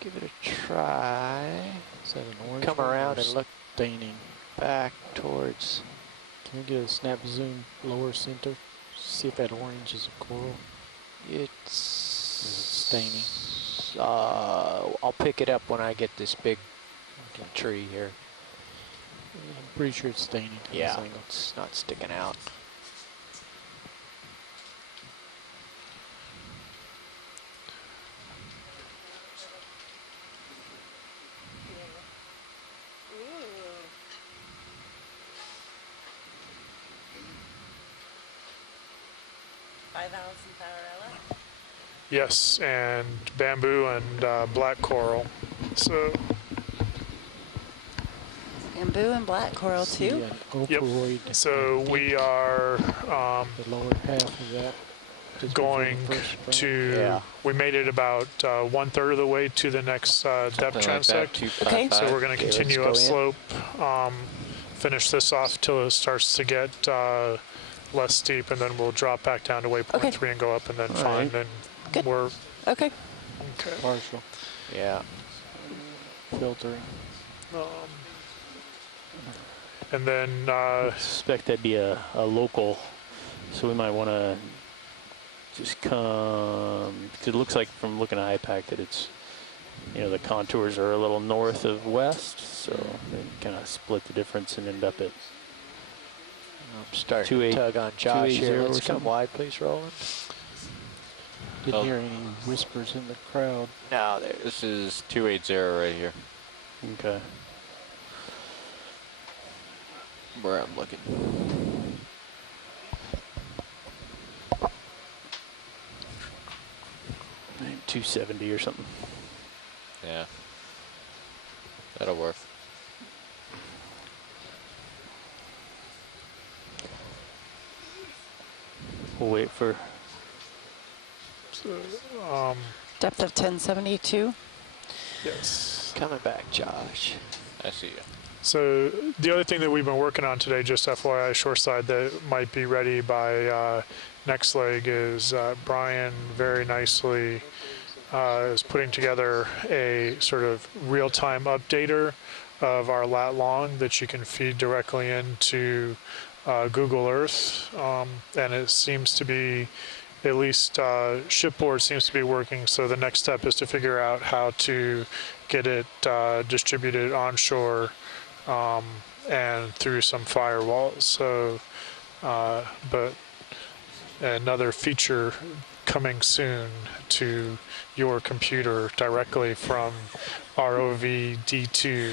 Give it a try. Is that an orange Come one or around and look staining? back towards. Can we get a snap zoom lower center? See if that orange is a coral. It's staining? I'll pick it up when I get this big tree here. I'm pretty sure it's staining. from Yeah, this angle. it's not sticking out. Yes, and bamboo and black coral. So Bamboo and black coral See too. an Yep. opaloid, So I we think, are the lower half of that. just before going the first branch. to, Yeah. we made it about 1/3 of the way to the next depth Something like that, transect. 255. So we're going to Okay, let's continue go up in. slope, finish this off till it starts to get less steep, and then we'll drop back down to waypoint Okay. 3 and go up and then All find. right. And Good. we're Okay. okay. Partial Yeah. filtering. And then I suspect that'd be a local, so we might want to just come, 'cause it looks like from looking at IPAC that it's, you know, the contours are a little north of west, so they kind of split the difference and end up at I'm starting 28 to tug on Josh here. 280 Let's or come something. wide, please, Roland. Didn't Oh. hear any whispers in the crowd. No, there's. This is 280 right here, okay. where I'm looking. 270 or something. Yeah. That'll work. We'll wait for. So, Depth of 1072. yes. Coming back, Josh. I see you. So the other thing that we've been working on today, just FYI, shoreside, that might be ready by next leg is Brian very nicely is putting together a sort of real-time updater of our lat long that you can feed directly into Google Earth, and it seems to be, at least shipboard seems to be working. So the next step is to figure out how to get it distributed onshore and through some firewalls. So, but another feature coming soon to your computer directly from ROV D2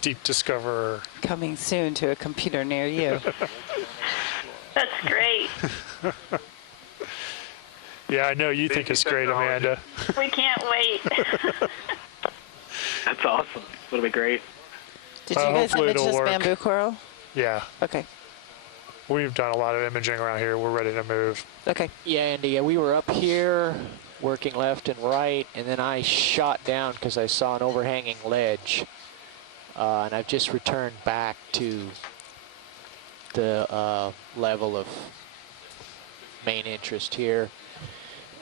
Deep Discoverer. Coming soon to a computer near you. That's great. Yeah, I know you think it's great, Amanda. We can't wait. That's awesome. It'll be great. Did you guys hopefully image it'll this work. bamboo coral? Yeah, Okay. we've done a lot of imaging around here. We're ready to move. Okay. Yeah, Andy, we were up here working left and right, and then I shot down because I saw an overhanging ledge. And I've just returned back to the level of main interest here.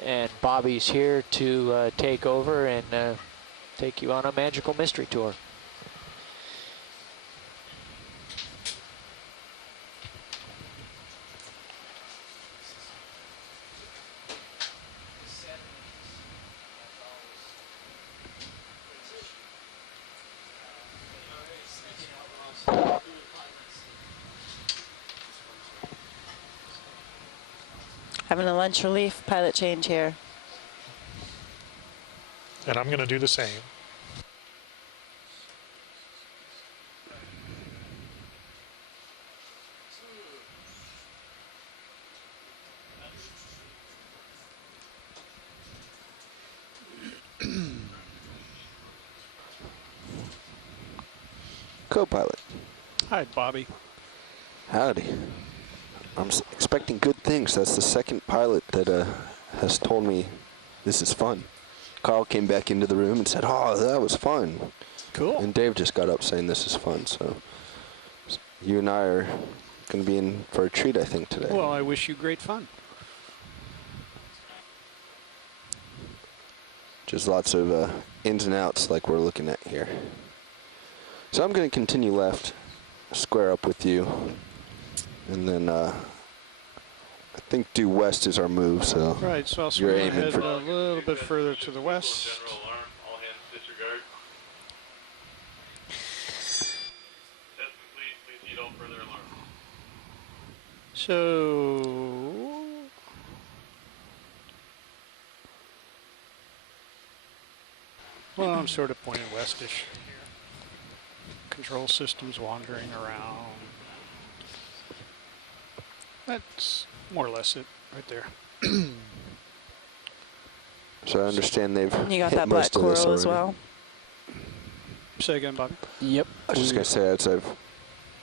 And Bobby's here to take over and take you on a magical mystery tour. Having a lunch relief pilot change here. And I'm going to do the same. Co-pilot. Hi, Bobby. Howdy. I'm expecting good things. That's the second pilot that has told me this is fun. Carl came back into the room and said, "Oh, that was fun." Cool. And Dave just got up saying this is fun. So you and I are going to be in for a treat, I think, today. Well, I wish you great fun. Just lots of ins and outs like we're looking at here. So I'm going to continue left, square up with you, and then I think due west is our move. So Right, so I'll you're swing aiming ahead for a little bit further to the west. So well, I'm sort of pointing westish here. Control systems wandering around. That's more or less it right there. So I understand they've You got hit that black most of this coral as already. well? Say again, Bobby. Yep. I was just going to say,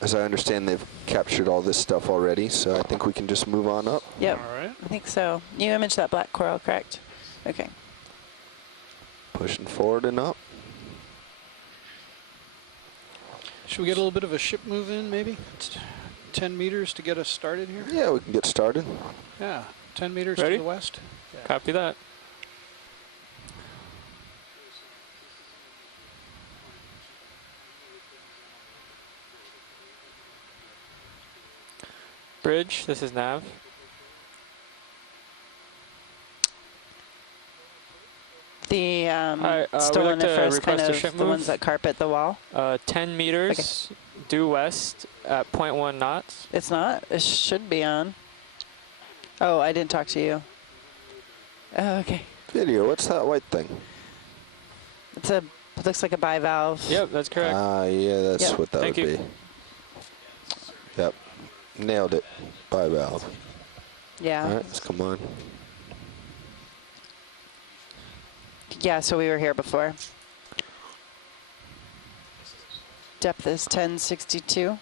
as I understand, they've captured all this stuff already, so I think we can just move on up. Yep. All right. I think so. You imaged that black coral, correct? Okay. Pushing forward and up. Should we get a little bit of a ship move in, maybe? It's 10 meters to get us started here? Yeah, we can get started. Yeah, 10 meters Ready? to the west. Yeah. Copy that. Bridge, this is Nav. The Hi, we'd still like in the to first kind request a of ship the move. ones that carpet the wall. 10 meters due west at 0.1 knots. It's not. It should be on. Oh, I didn't talk to you. Oh, okay. Video, what's that white thing? It's a. It looks like a bivalve. Yep, that's correct. Yeah, that's Yep. what that Thank would you. be. Yep, nailed it. Bivalve. Yeah. All right, let's come on. Yeah. So we were here before. Depth is 1062.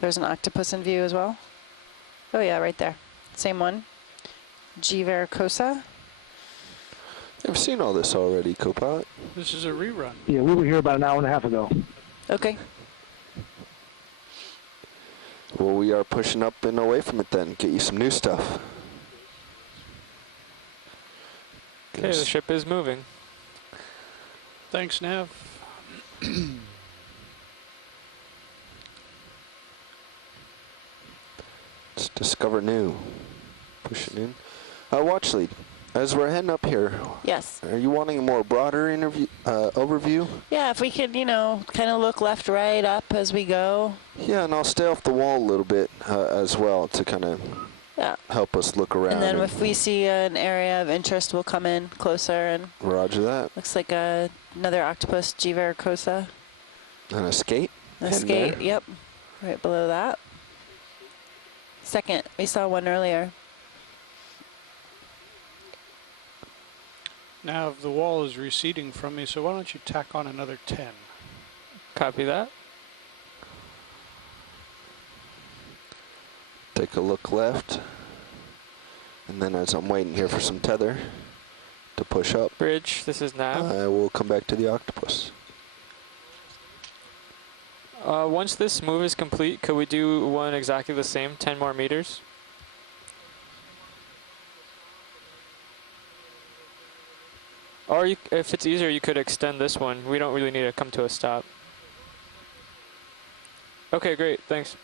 There's an octopus in view as well. Oh yeah, right there. Same one. G. Vericosa. I've seen all this already, co-pilot. This is a rerun. Yeah, we were here about an hour and a half ago. Okay. Well, we are pushing up and away from it then. Get you some new stuff. Okay, the ship is moving. Thanks, Nav. Let's discover new. Pushing in. Watch lead. As we're heading up here, Yes. are you wanting a more broader overview? Yeah, if we could, you know, kind of look left, right, up as we go. Yeah, and I'll stay off the wall a little bit as well to kind of help us look around. And then if we see an area of interest, we'll come in closer. And Roger that. looks like another octopus, G. Vericosa. And a skate? A skate, yep. Right below that. Second, we saw one earlier. Now the wall is receding from me, so why don't you tack on another 10? Copy that. Take a look left. And then as I'm waiting here for some tether to push up. Bridge, this is Nav. I will come back to the octopus. Once this move is complete, could we do one exactly the same, 10 more meters? Or you, if it's easier, you could extend this one. We don't really need to come to a stop. Okay, great, thanks.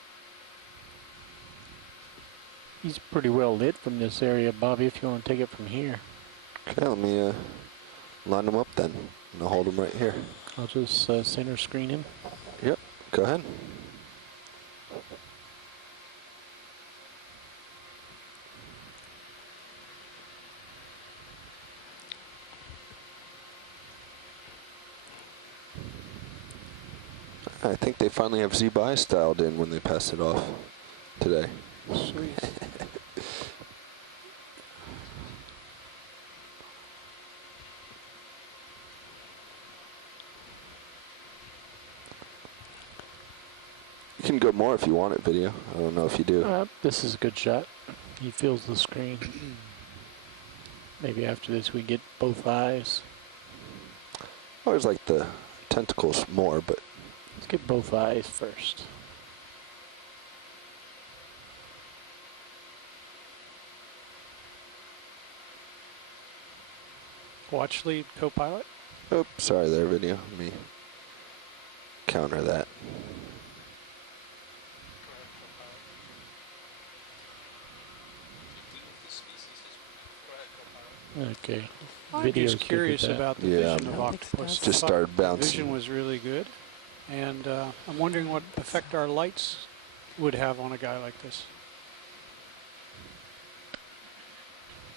He's pretty well lit from this area, Bobby, if you want to take it from here. Okay, let me line them up then. And I'll hold them right here. I'll just center screen him. Yep, go ahead. I think they finally have Z-Bias styled in when they pass it off today. Sweet. You can go more if you want it, video. I don't know if you do. This is a good shot. He feels the screen. Maybe after this we get both eyes. I always like the tentacles more, but let's get both eyes first. Watch lead, co-pilot. Oh, sorry there, video. Let me counter that. Okay. I'm just curious about the vision of octopus. Just started bouncing. The vision was really good, and I'm wondering what effect our lights would have on a guy like this.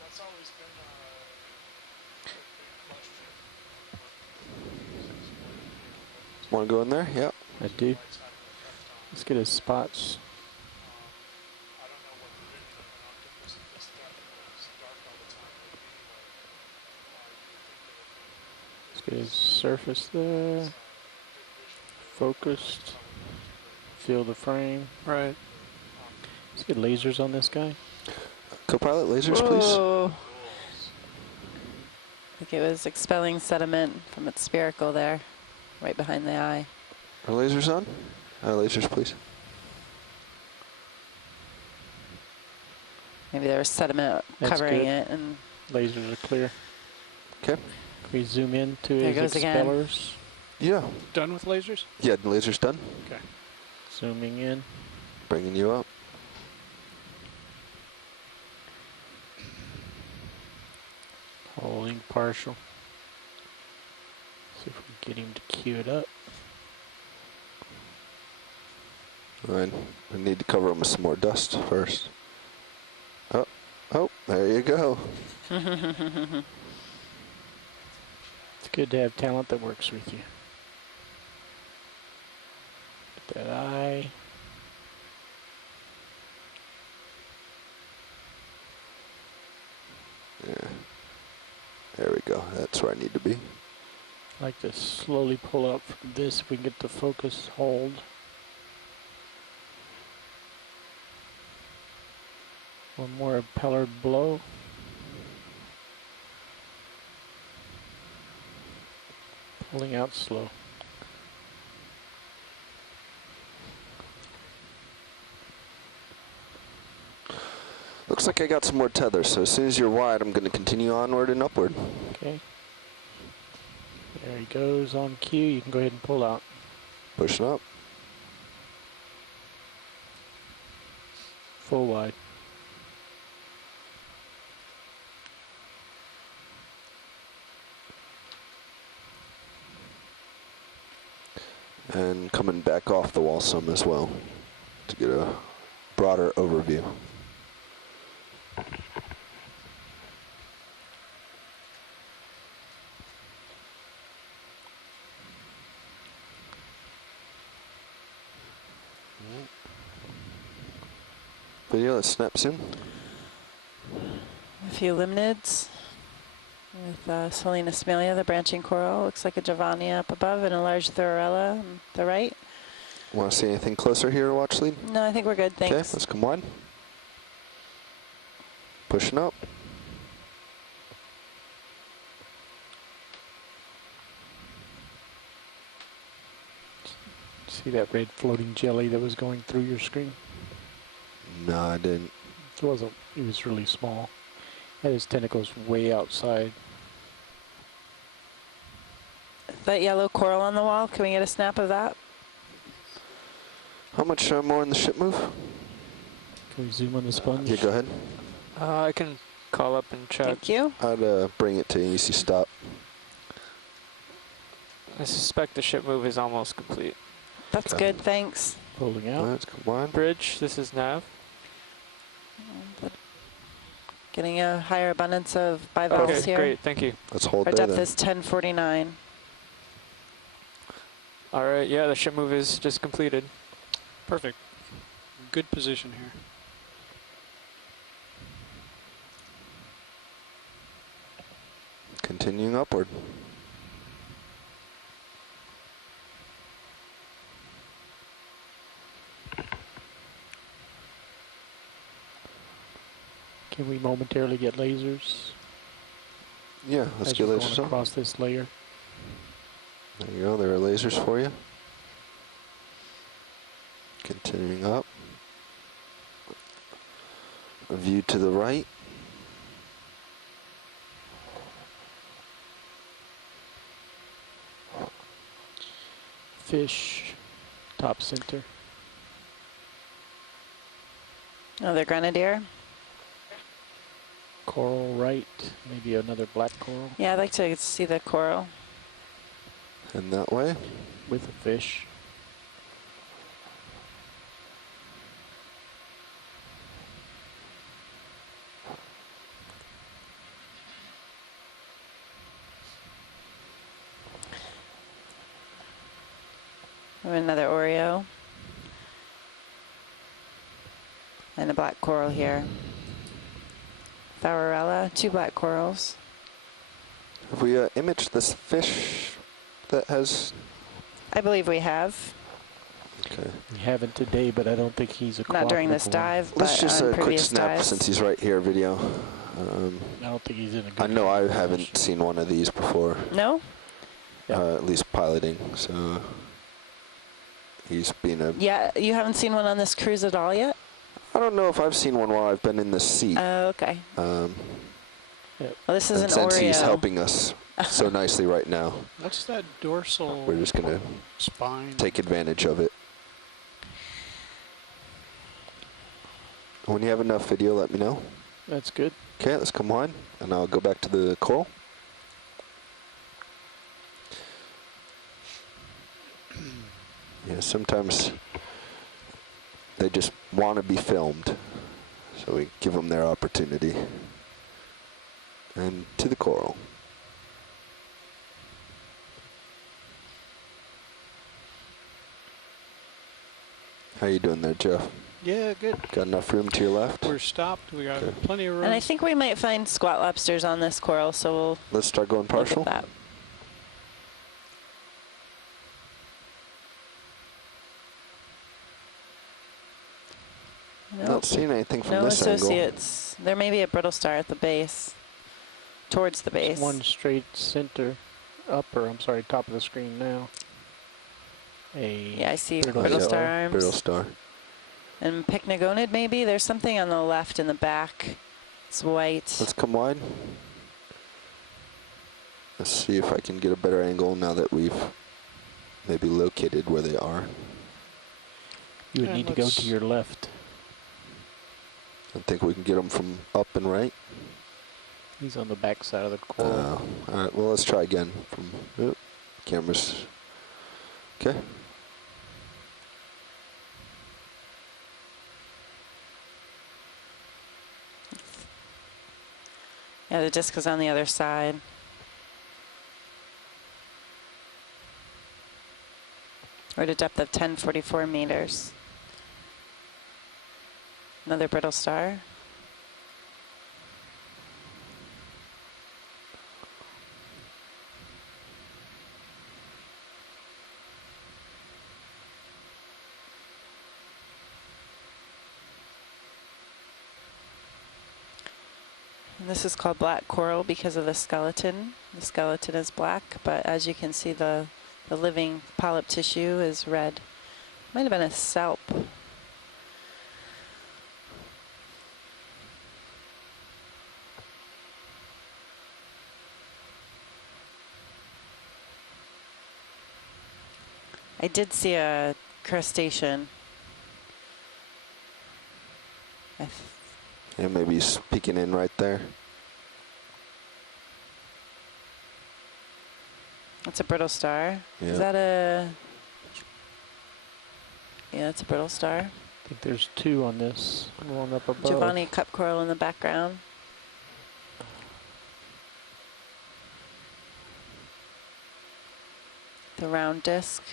That's always been a Want to go in there? Yep. I do. Let's get his spots. Let's get his surface there. Focused. Feel the frame. Right. Let's get lasers on this guy. Co-pilot, lasers, Whoa. I think it was expelling sediment from its spiracle there, right behind the eye. please. Are lasers on? Lasers, please. Maybe there was sediment That's covering good. it. And lasers are clear. Okay. We zoom in to There his goes again. expellers. Yeah. Done with lasers? Yeah, the laser's done. Okay. Zooming in. Bringing you up. Holding partial. See if we can get him to cue it up. Alright, I need to cover him with some more dust first. Oh, there you go. It's good to have talent that works with you. Get that eye. Yeah. There we go. That's where I need to be. I like to slowly pull up from this if we can get the focus hold. One more impeller blow. Pulling out slow. Looks like I got some more tether, so as soon as you're wide, I'm going to continue onward and upward. Okay. There he goes on cue. You can go ahead and pull out. Pushing up. Full wide. And coming back off the wall some as well to get a broader overview. Video, let's snap soon. A few limnids with Selena Smelia, the branching coral. Looks like a Giovannia up above and a large Thorella on the right. Want to see anything closer here, watch lead? No, I think we're good, thanks. Okay, let's come wide. Pushing up. See that red floating jelly that was going through your screen? No, I didn't. It wasn't. He was really small. Had his tentacles way outside. That yellow coral on the wall, can we get a snap of that? How much more in the ship move? Can we zoom on the sponge? Yeah, go ahead. I can call up and check. Thank you. I'd bring it to easy stop. I suspect the ship move is almost complete. That's good, thanks. Pulling out. Let's come wide. Bridge, this is nav. Getting a higher abundance of bivalves Okay, here. great, thank you. Let's hold Our there depth then. is 1049. All right, yeah, the ship move is just completed. Perfect. Good position here. Continuing upward. Can we momentarily get lasers? Yeah, let's as get we're lasers going on. across this layer. There you go, there are lasers for you. Continuing up. A view to the right. Fish, top center. Another grenadier. Coral right, maybe another black coral. Yeah, I'd like to see the coral. And that way. With a fish. Another Oreo. And a black coral here. Thorella, 2 black corals. Have we imaged this fish that has... I believe we have. Okay. We haven't today, but I don't think he's a Not during this cooperative one. dive, Let's but just on a quick previous snap dives. since he's right here, video. I don't think he's in a good I know I position. haven't seen one of these before. No? At least piloting, so he's been a... Yeah, you haven't seen one on this cruise at all yet? I don't know if I've seen one while I've been in the seat. Oh, okay. Well, this is an and since Oreo. he's helping us so nicely right now, What's that dorsal we're just going to spine? take advantage of it. When you have enough video, let me know. That's good. Okay, let's come on, and I'll go back to the coral. Yeah, sometimes they just want to be filmed, so we give them their opportunity. And to the coral. How you doing there, Jeff? Yeah, good. Got enough room to your left? We're stopped. We got Okay. plenty of room. And I think we might find squat lobsters on this coral, so we'll Let's start going look partial. at that. Not seeing anything from No this angle. associates. There may be a brittle star at the base, towards the base. One straight center. top of the screen now. Yeah, I see Oh, brittle yeah, star arms. Brittle star. And pycnogonid, maybe? There's something on the left in the back. It's white. Let's come wide. Let's see if I can get a better angle now that we've maybe located where they are. You would need to go to your left. I think we can get them from up and right. He's on the back side of the coral. All right, well, let's try again. From cameras. Okay. Yeah, the disc is on the other side. We're at a depth of 1044 meters. Another brittle star. And this is called black coral because of the skeleton. The skeleton is black, but as you can see, the living polyp tissue is red. Might have been a salp. I did see a crustacean. Yeah, maybe he's peeking in right there. That's a brittle star. Yeah. Is that a... Yeah, that's a brittle star. I think there's two on this. One up above. Giovanni cup coral in the background. The round disc.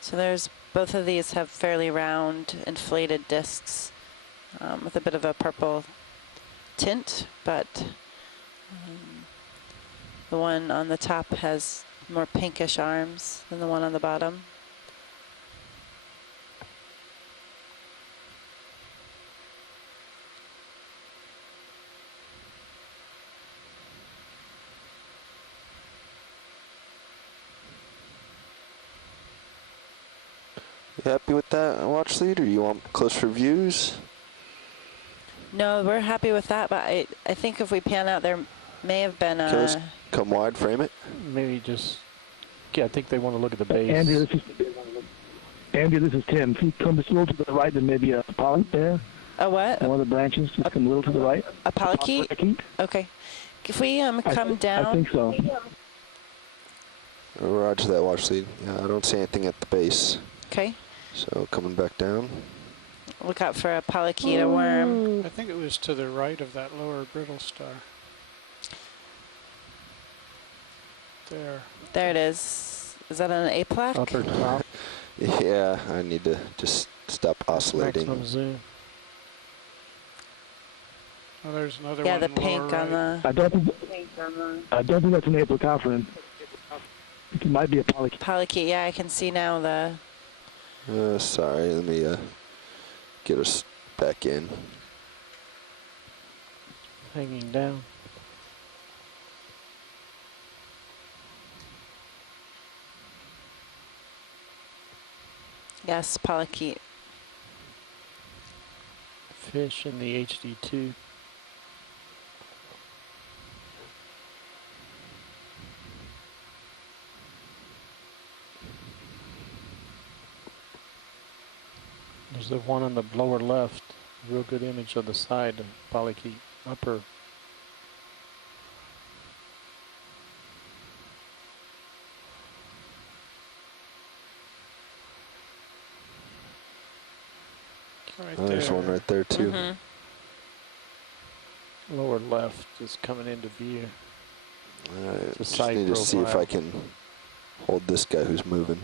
So there's, both of these have fairly round, inflated discs with a bit of a purple tint, but the one on the top has more pinkish arms than the one on the bottom. You happy with that watch lead, or do you want closer views? No, we're happy with that, but I think if we pan out, there may have been a... Okay, let's come wide, frame it. Maybe just... Yeah, I think they want to look at the base. Andrew, this is Tim. If you come just a little to the right, there may be a polyp there. A what? One of the branches. Just come a little to the right. A polychaete? Okay. If we come down... I think so. Roger that, watch lead. Yeah, I don't see anything at the base. Okay. So coming back down. Look out for a polychaete, a worm. I think it was to the right of that lower brittle star. There. There it is. Is that an A plaque? Upper top. Yeah, I need to just stop oscillating. Maximum zoom. Oh, there's another yeah, one. Yeah, the pink right. on the... I don't think that's an apelophoran. It might be a polychaete. Polychaete, yeah, I can see now the... Sorry, let me get us back in. Hanging down. Yes, polychaete. Fish in the HD2. There's the one on the lower left. Real good image of the side of polychaete. Upper. Right There's one right there too. Lower left is coming into view. Alright, Just just need to see if I can hold this guy who's moving.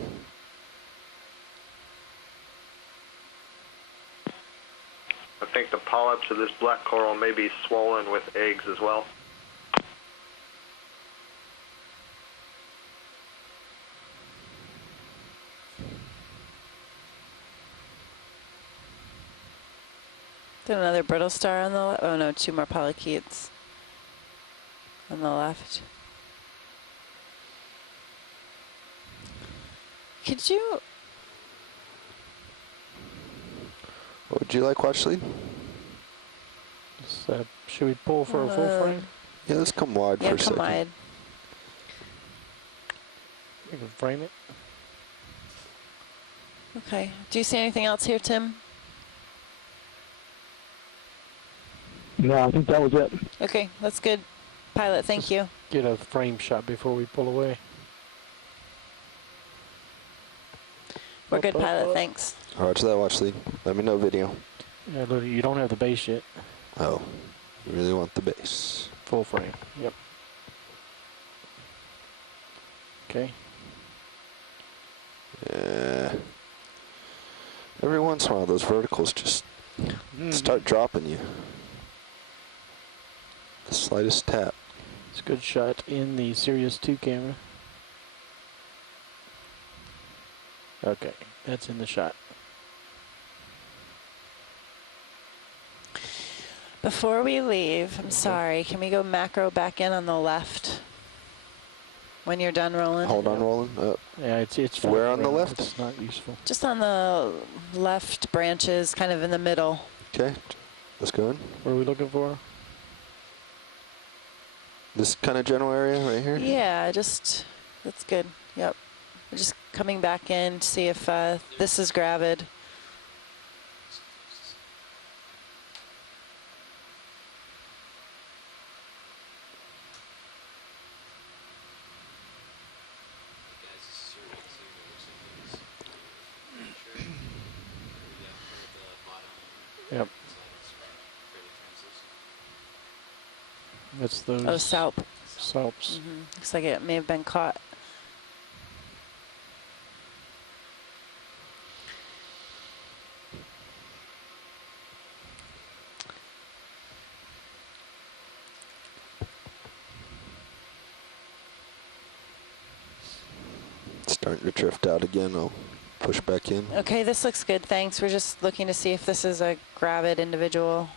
I think the polyps of this black coral may be swollen with eggs as well. Got another brittle star on the oh no, 2 more polychaetes on the left. Could you? What would you like, watch lead? Should we pull for a full frame? Yeah, let's come wide for a second. Yeah, come wide. We can frame it. Okay. Do you see anything else here, Tim? No, I think that was it. Okay, that's good. Pilot, thank you. Get a frame shot before we pull away. We're good, pilot, thanks. Roger that, watch lead. Let me know video. Yeah, look, you don't have the base yet. Oh, you really want the base. Full frame, yep. Okay. Yeah. Every once in a while, those verticals just start dropping you. The slightest tap. It's a good shot in the Sirius 2 camera. Okay, that's in the shot. Before we leave, I'm sorry, can we go macro back in on the left when you're done rolling? Hold on, rolling. Yeah, it's where on the left? It's not useful. Just on the left branches, kind of in the middle. Okay, let's go in. What are we looking for? This kind of general area right here? Yeah, just, that's good. Yep. We're just coming back in to see if this is gravid. Yep. That's those. Oh, salp. Salps. Looks like it may have been caught. Starting to drift out again. I'll push back in. Okay, this looks good, thanks. We're just looking to see if this is a gravid individual.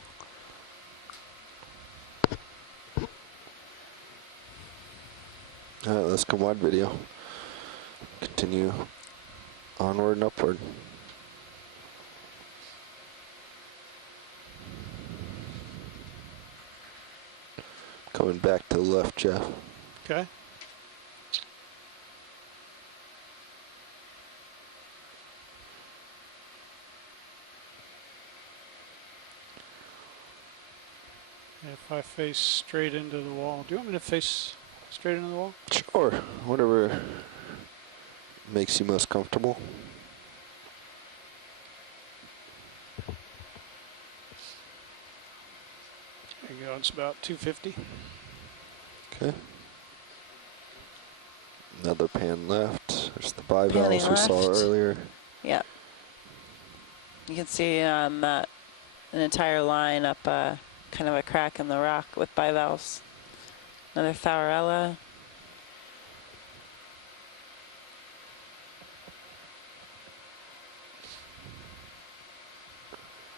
All right, let's come wide video. Continue onward and upward. Coming back to the left, Jeff. Okay. If I face straight into the wall, do you want me to face straight into the wall? Sure, whatever makes you most comfortable. There you go, it's about 250. Okay. Another pan left. There's the bivalves Panning we saw left. earlier. Yeah. You can see that an entire line up kind of a crack in the rock with bivalves. Another Faurella.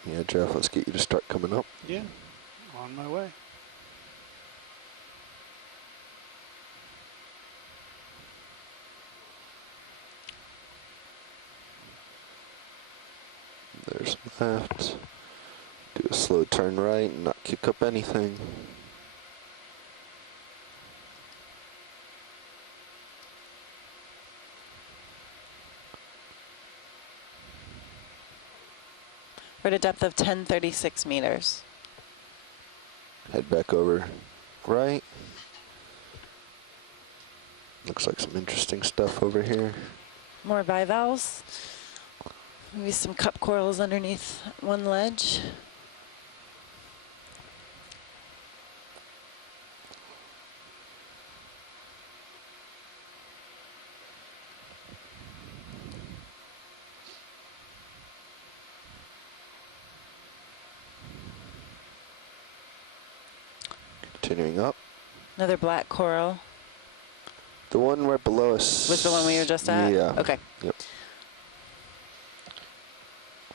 Yeah, Jeff, let's get you to start coming up. Yeah, on my way. There's left. Do a slow turn right and not kick up anything. We're at a depth of 1036 meters. Head back over right. Looks like some interesting stuff over here. More bivalves. Maybe some cup corals underneath one ledge. Continuing up. Another black coral. The one right below us. Was the one we were just at? Yeah. Okay. Yep.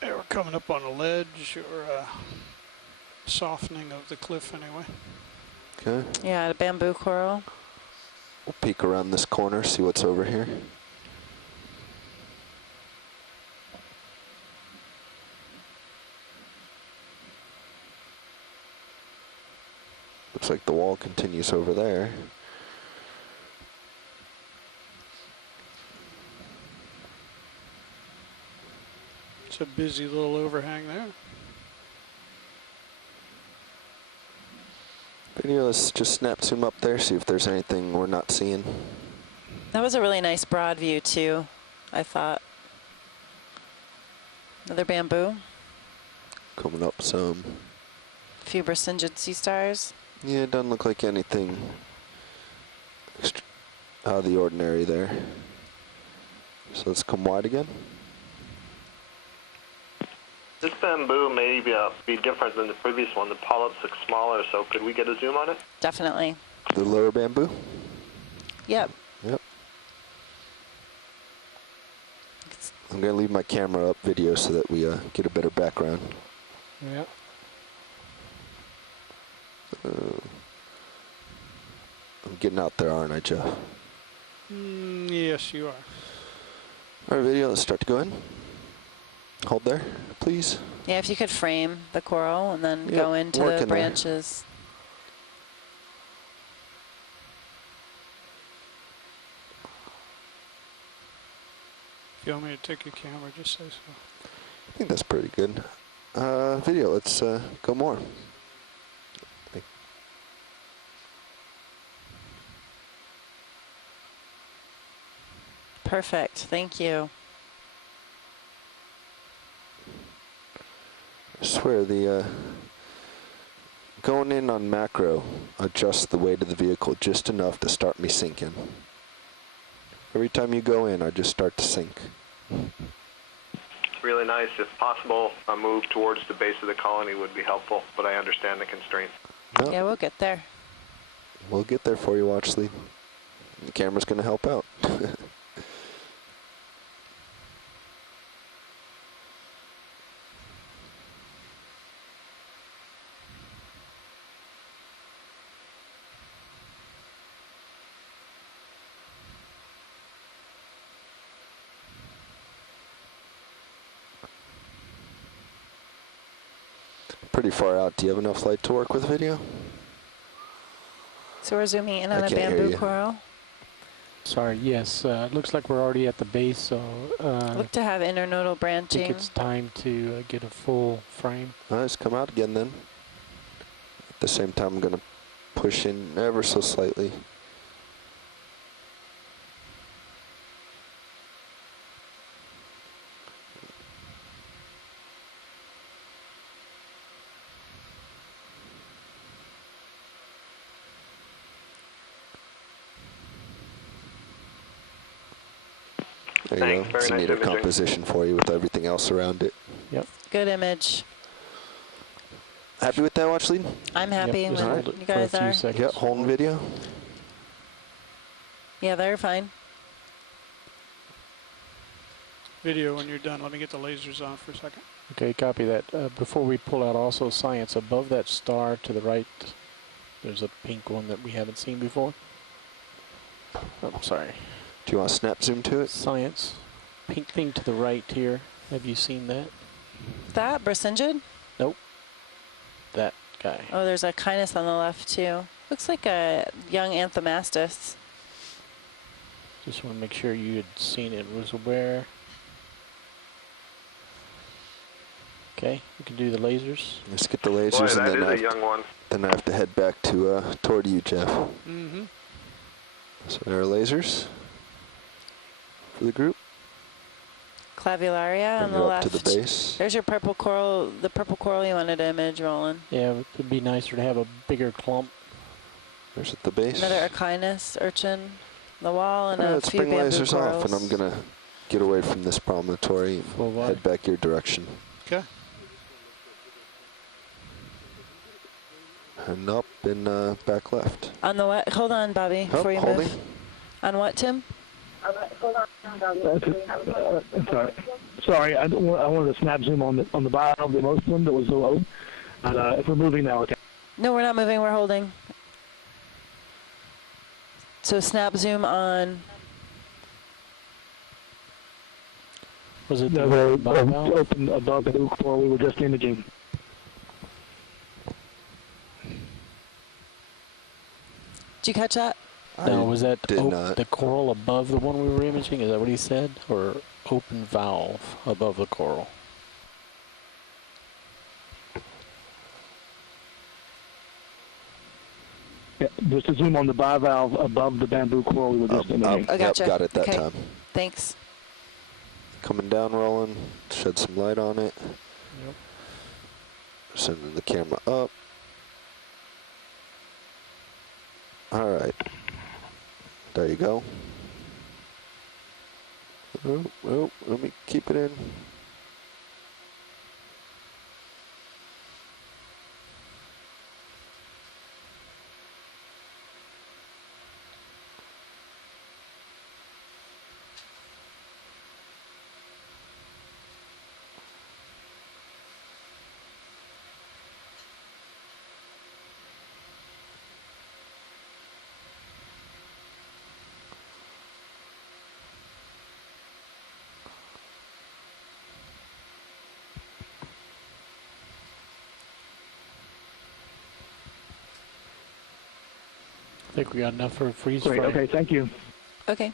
Yeah, we're coming up on a ledge or softening of the cliff anyway. Okay. Yeah, a bamboo coral. We'll peek around this corner, see what's over here. Looks like the wall continues over there. It's a busy little overhang there. Video, let's just snap zoom up there, see if there's anything we're not seeing. That was a really nice broad view too, I thought. Another bamboo. Coming up some. A few Brisingid sea stars. Yeah, it doesn't look like anything out of the ordinary there. So let's come wide again. This bamboo may be different than the previous one. The polyps look smaller, so could we get a zoom on it? Definitely. The lower bamboo? Yep. Yep. I'm going to leave my camera up video so that we get a better background. Yep. I'm getting out there, aren't I, Jeff? Yes, you are. All right, video, let's start to go in. Hold there, please. Yeah, if you could frame the coral and then Yep, go into the working there. branches. If you want me to take your camera, just say so. I think that's pretty good. Video, let's go more. Perfect, thank you. I swear, the going in on macro adjusts the weight of the vehicle just enough to start me sinking. Every time you go in, I just start to sink. Really nice. If possible, a move towards the base of the colony would be helpful, but I understand the constraints. Nope. Yeah, we'll get there. We'll get there for you, Watchley. The camera's going to help out. Pretty far out. Do you have enough light to work with video? So we're zooming in on I a can't hear bamboo you. coral. Sorry, yes. It looks like we're already at the base, so Look to have internodal I think branching. it's time to get a full frame. All right, let's come out again then. At the same time, I'm going to push in ever so slightly. There you Thanks, go. very It's a nice neater imaging. composition for you with everything else around it. Yep. Good image. Happy with that, Watchley? I'm happy Yep, just when hold it you for a guys few are. seconds. Yep, holding video. Yeah, they're fine. Video when you're done. Let me get the lasers on for a second. Okay, copy that. Before we pull out, also science above that star to the right, there's a pink one that we haven't seen before. Oh, sorry. Do you want to snap zoom to it? Science. Pink thing to the right here. Have you seen that? That, Brisingid? Nope. That guy. Oh, there's a Okeanos on the left too. Looks like a young Anthomastus. Just want to make sure you had seen it, was aware. Okay, we can do the lasers. Let's get the Boy, lasers, that and is a young one. then I have to head back to toward you, Jeff. Mm-hmm. So there are lasers for the group. Clavularia on Bring the you up left. to the base. There's your purple coral, the purple coral you wanted to image, Roland. Yeah, it would be nicer to have a bigger clump. There's at the base. Another Okeanos urchin on the wall and All right, a let's few bring bamboo lasers corals. off, and I'm gonna get away from this promontory and head back your direction. Okay. And up and back left. On the what? Hold on, Bobby, Oh, before you holding. move. On what, Tim? Sorry, I wanted to snap zoom on the bottom of the most one that was low. If we're moving now, okay. No, we're not moving, we're holding. So snap zoom on. Was it No, the we're open above the core we were just imaging. Did you catch that? No, was that not. the coral above the one we were imaging? Is that what he said? Or open valve above the coral? Yeah, just to zoom on the bivalve above the bamboo coral we were just imaging. Oh, gotcha. Yep, got it that Okay. time. Thanks. Coming down, rolling, shed some light on it. Yep. Sending the camera up. All right. There you go. Oh, let me keep it in. I think we got enough for a freeze Great, frame. okay, thank you. Okay.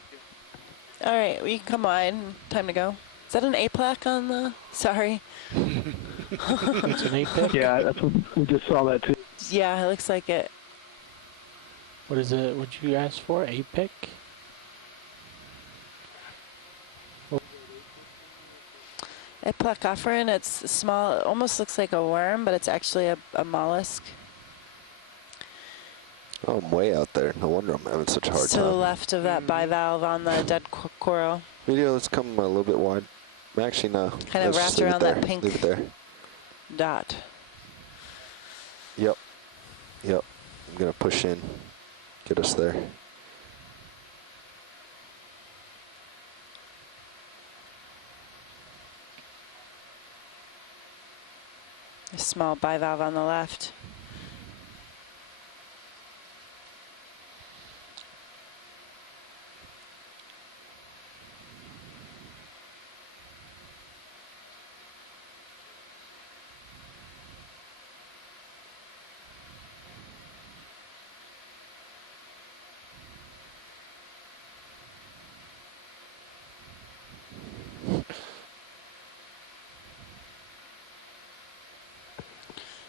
All right, we can come wide. Time to go. Is that an A plaque on the? Sorry. It's an APEC? Yeah, that's what we just saw that too. Yeah, it looks like it. What is it? What you asked for? APEC? A placophorus. It's small. It almost looks like a worm, but it's actually a mollusk. Oh, I'm way out there. No wonder I'm having such a hard To time. the left of that bivalve on the dead coral. Video, let's come a little bit wide. Actually, no. Kind of Let's just wrapped leave it around there. that pink Leave it there. dot. Yep. Yep. I'm going to push in. Get us there. A small bivalve on the left.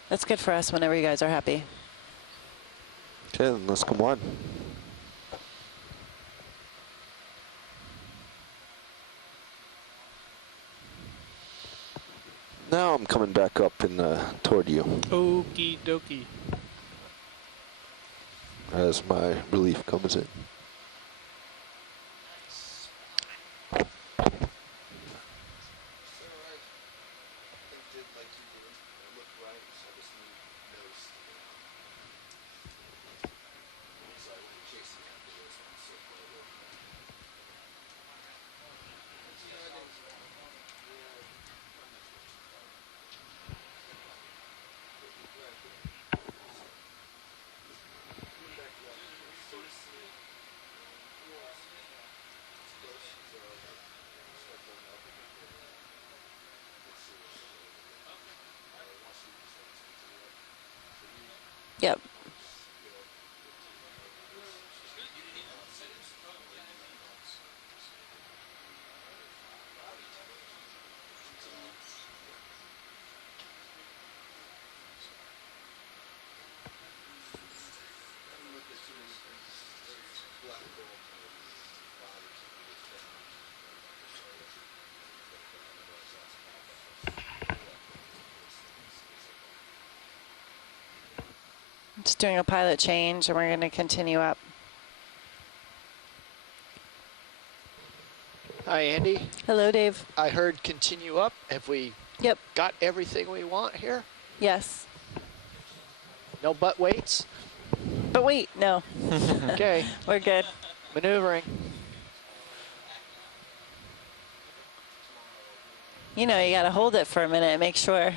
That's good for us whenever you guys are happy. Okay, then let's come wide. Now I'm coming back up and toward you Okie dokie. as my relief comes in. Yep. Just doing a pilot change, and we're going to continue up. Hi, Andy. Hello, Dave. I heard continue up. Have we got everything we want here? Yes. No butt weights? But wait, no. Okay. We're good. Maneuvering. You know, you got to hold it for a minute and make sure.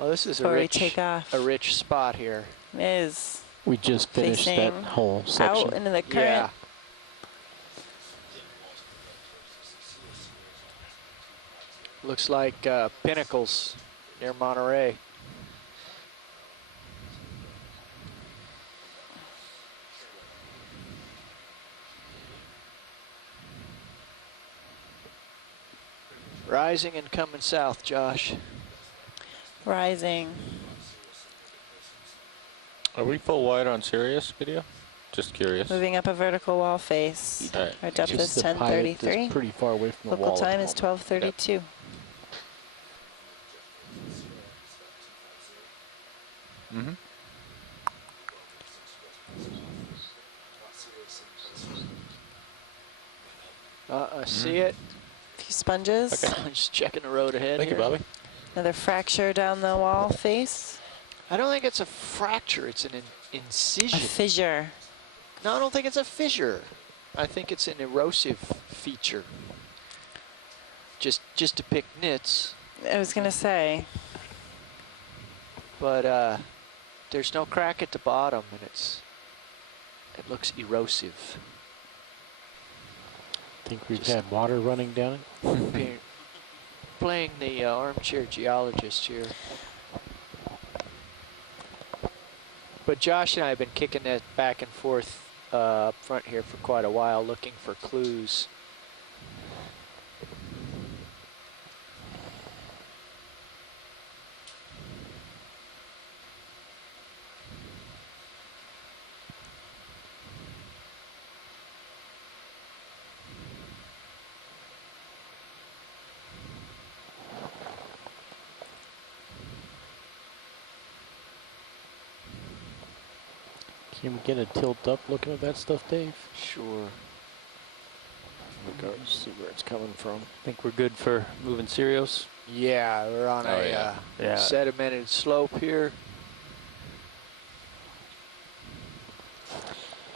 Well, this is before we take off. a rich spot here. It is. We just finished that Facing whole section. out into the current. Yeah. Looks like Pinnacles near Monterey. Rising and coming south, Josh. Rising. Are we full wide on Sirius video? Just curious. Moving up a vertical wall face. All right. Our depth Just is the pilot is 1033. pretty far away from the Local wall at the time is moment. 12:32. Mm-hmm. I see it. A few sponges. Okay. Just checking the road ahead. Thank you, here. Bobby. Another fracture down the wall face. I don't think it's a fracture. It's an incision. A fissure. No, I don't think it's a fissure. I think it's an erosive feature. Just to pick nits. I was gonna say. But there's no crack at the bottom, and it looks erosive. Think we've had water running down it? Playing the armchair geologist here. But Josh and I have been kicking that back and forth up front here for quite a while, looking for clues. Can we get a tilt up looking at that stuff, Dave? Sure. Look, see where it's coming from. Think we're good for moving Sirius? Yeah, we're on a sedimented slope here.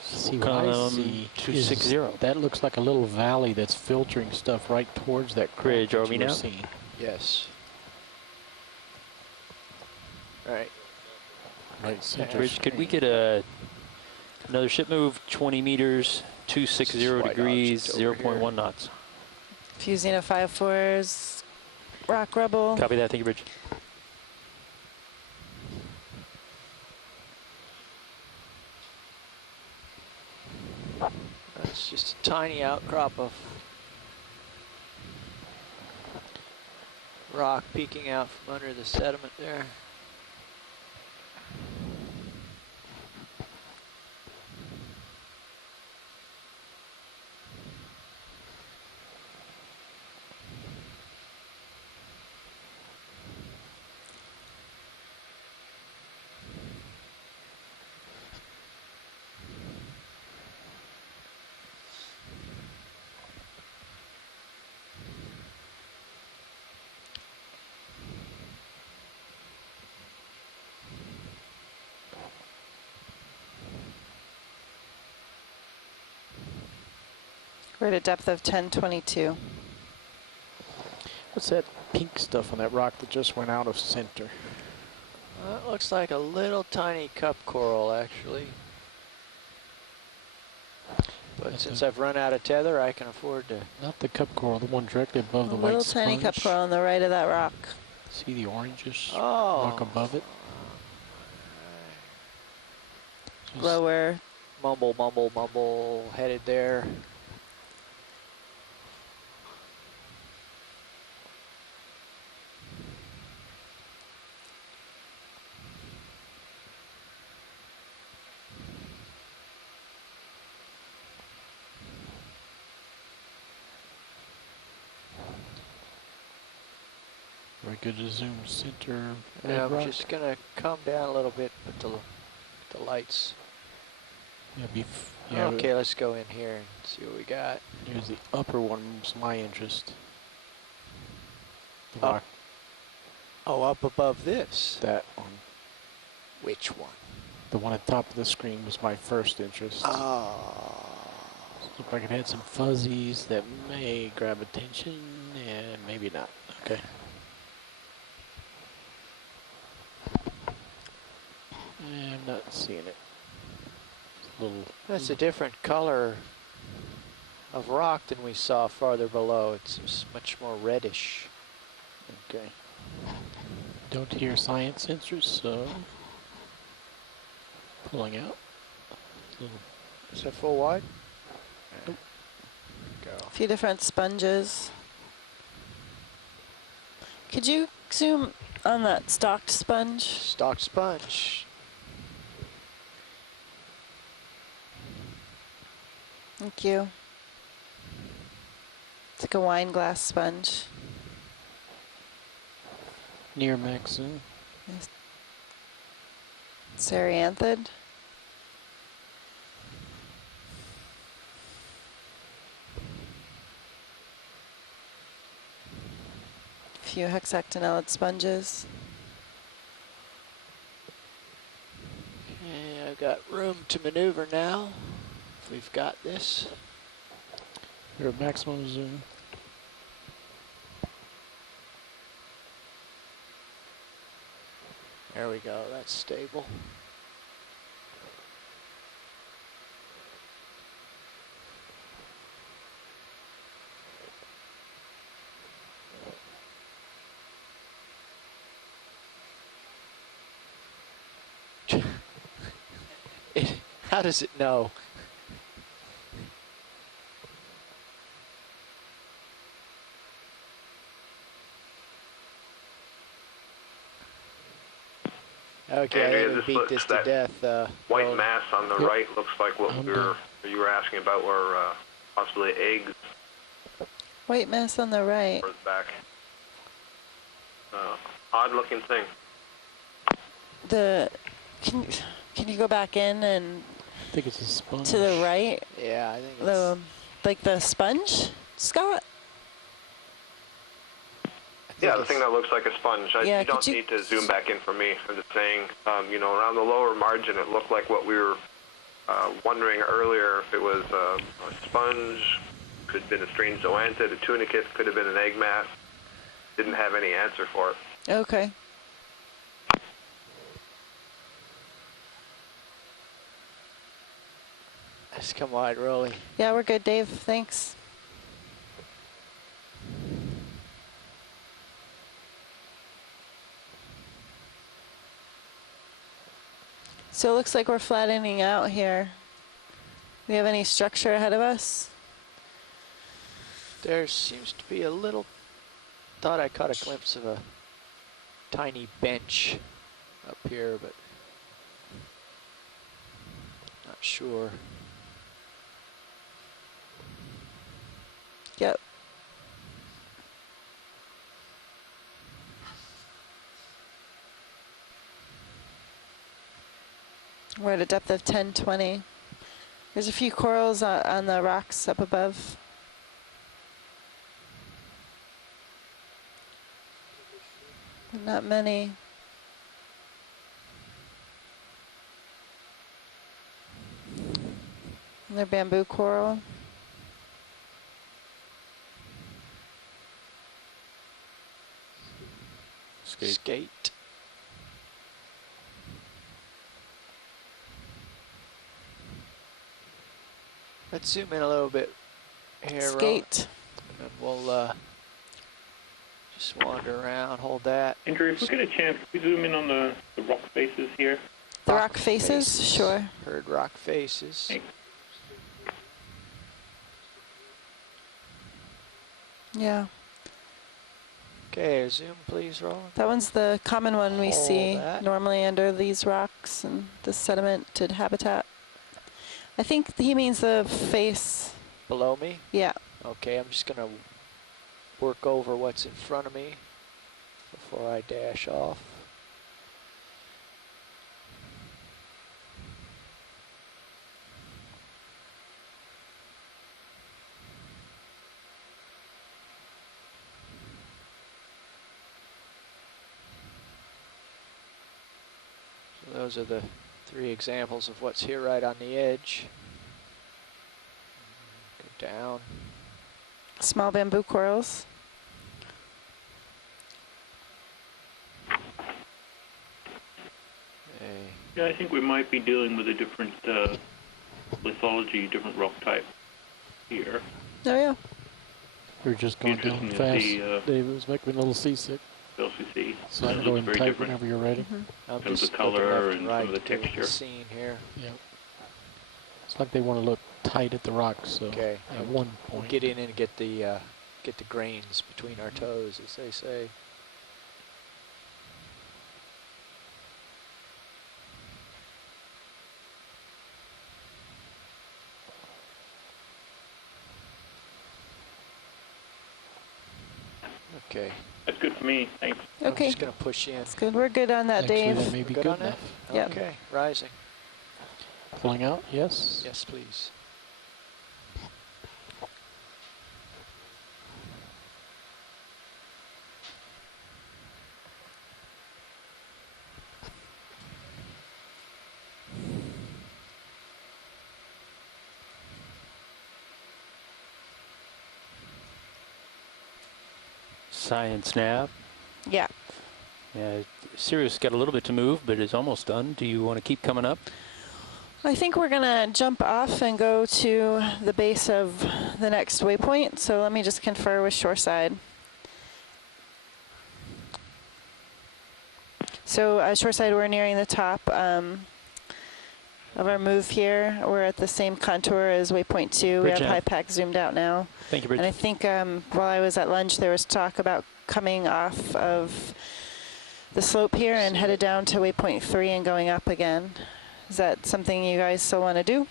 See what I see 260. That looks like a little valley that's filtering stuff right towards that Bridge. crack Are that we you were now? seeing. Yes. Right. Right center. Bridge, could we get another ship move, 20 meters, 260 White degrees, object over 0.1 knots? Fusing of 5-4s. Rock rubble. Copy that. Thank you, Bridge. That's just a tiny outcrop of rock peeking out from under the sediment there. We're at a depth of 1022. What's that pink stuff on that rock that just went out of center? That looks like a little tiny cup coral, actually. But since I've run out of tether, I can afford to... Not the cup coral, the one directly above the A white little sponge. tiny cup coral on the right of that rock. See the orangish Oh. rock above it? Just Lower. Mumble, mumble, mumble, headed there. very good to zoom center. Yeah, I'm rock. just gonna come down a little bit, put the lights. Yeah, Okay, let's go in here and see what we got. Here's the upper one's my interest. The Up. rock, Oh, up above this. that one. Which one? The one at the top of the screen was my first interest. Oh. Looked like it had some fuzzies that may grab attention, and maybe not. Okay. I'm not seeing it. It's a little. That's a different color of rock than we saw farther below. It's just much more reddish. Okay. Don't hear science sensors, so pulling out. Is that full wide? Nope. Go. A few different sponges. Could you zoom on that stalked sponge? Stalked sponge. Thank you. It's like a wine glass sponge. Near maximum. Nice. Ceranthid. A few hexactinellid sponges. Okay, I've got room to maneuver now. If we've got this. You're at maximum zoom. There we go, that's stable. How does it know? Okay, Andrea, I think we beat this to death. White Roland. mass on the right looks like what you were asking about, where possibly eggs White mass on the right. towards back. Odd looking thing. Can you go back in and I think it's a sponge. to the right? Yeah, I think it's like the sponge, Scott. Yeah, the thing that looks like a sponge. Yeah, you don't need to zoom back in for me. I'm just saying, you know, around the lower margin, it looked like what we were wondering earlier, if it was a sponge, could have been a strange zoanthid, a tunicate, could have been an egg mass. Didn't have any answer for it. Okay. Let's come wide, Rolly. Yeah, we're good, Dave. Thanks. So it looks like we're flattening out here. Do we have any structure ahead of us? There seems to be a little, thought I caught a glimpse of a tiny bench up here, but not sure. Yep. We're at a depth of 10-20. There's a few corals on the rocks up above. But not many. Another bamboo coral. Skate. Let's zoom in a little bit here, Skate. And then we'll just wander around, hold that. Andrew, if we get a chance, we zoom in on the rock faces here. The rock faces? Sure. Heard rock faces. Thanks. Yeah. Okay, zoom please, Roland. That one's the common one we Hold see that. normally under these rocks and the sedimented habitat. I think he means the face. Below me? Yeah. Okay, I'm just gonna work over what's in front of me before I dash off. So those are the 3 examples of what's here right on the edge. Go down. Small bamboo corals. Okay. Yeah, I think we might be dealing with a different lithology, different rock type here. Oh yeah. We're just going down Interesting to fast. see, Dave, it was making me a little seasick. LCC. So I It can go looks and very type different. whenever you're ready. I'm In terms just of looking color left and right some of the to get texture. the scene here. Yep. It's like they want to look tight at the rocks. So Okay. at one We'll point, get in and get the grains between our toes, as they say. Okay. That's good for me. Thanks. Okay. I'm just going to push in. That's good. We're good on that, actually, Dave. that may be Good good on that? enough. Yep. Okay. Rising. Pulling out, yes. Yes, please. Science nav. Yeah. Yeah, Sirius got a little bit to move, but is almost done. Do you want to keep coming up? I think we're gonna jump off and go to the base of the next waypoint. So let me just confer with Shoreside. So Shoreside, we're nearing the top of our move here. We're at the same contour as waypoint 2. We have Bridge high out. pack zoomed out now. Thank you, Bridge. And I think while I was at lunch, there was talk about coming off of the slope here and headed down to waypoint 3 and going up again. Is that something you guys still want to do?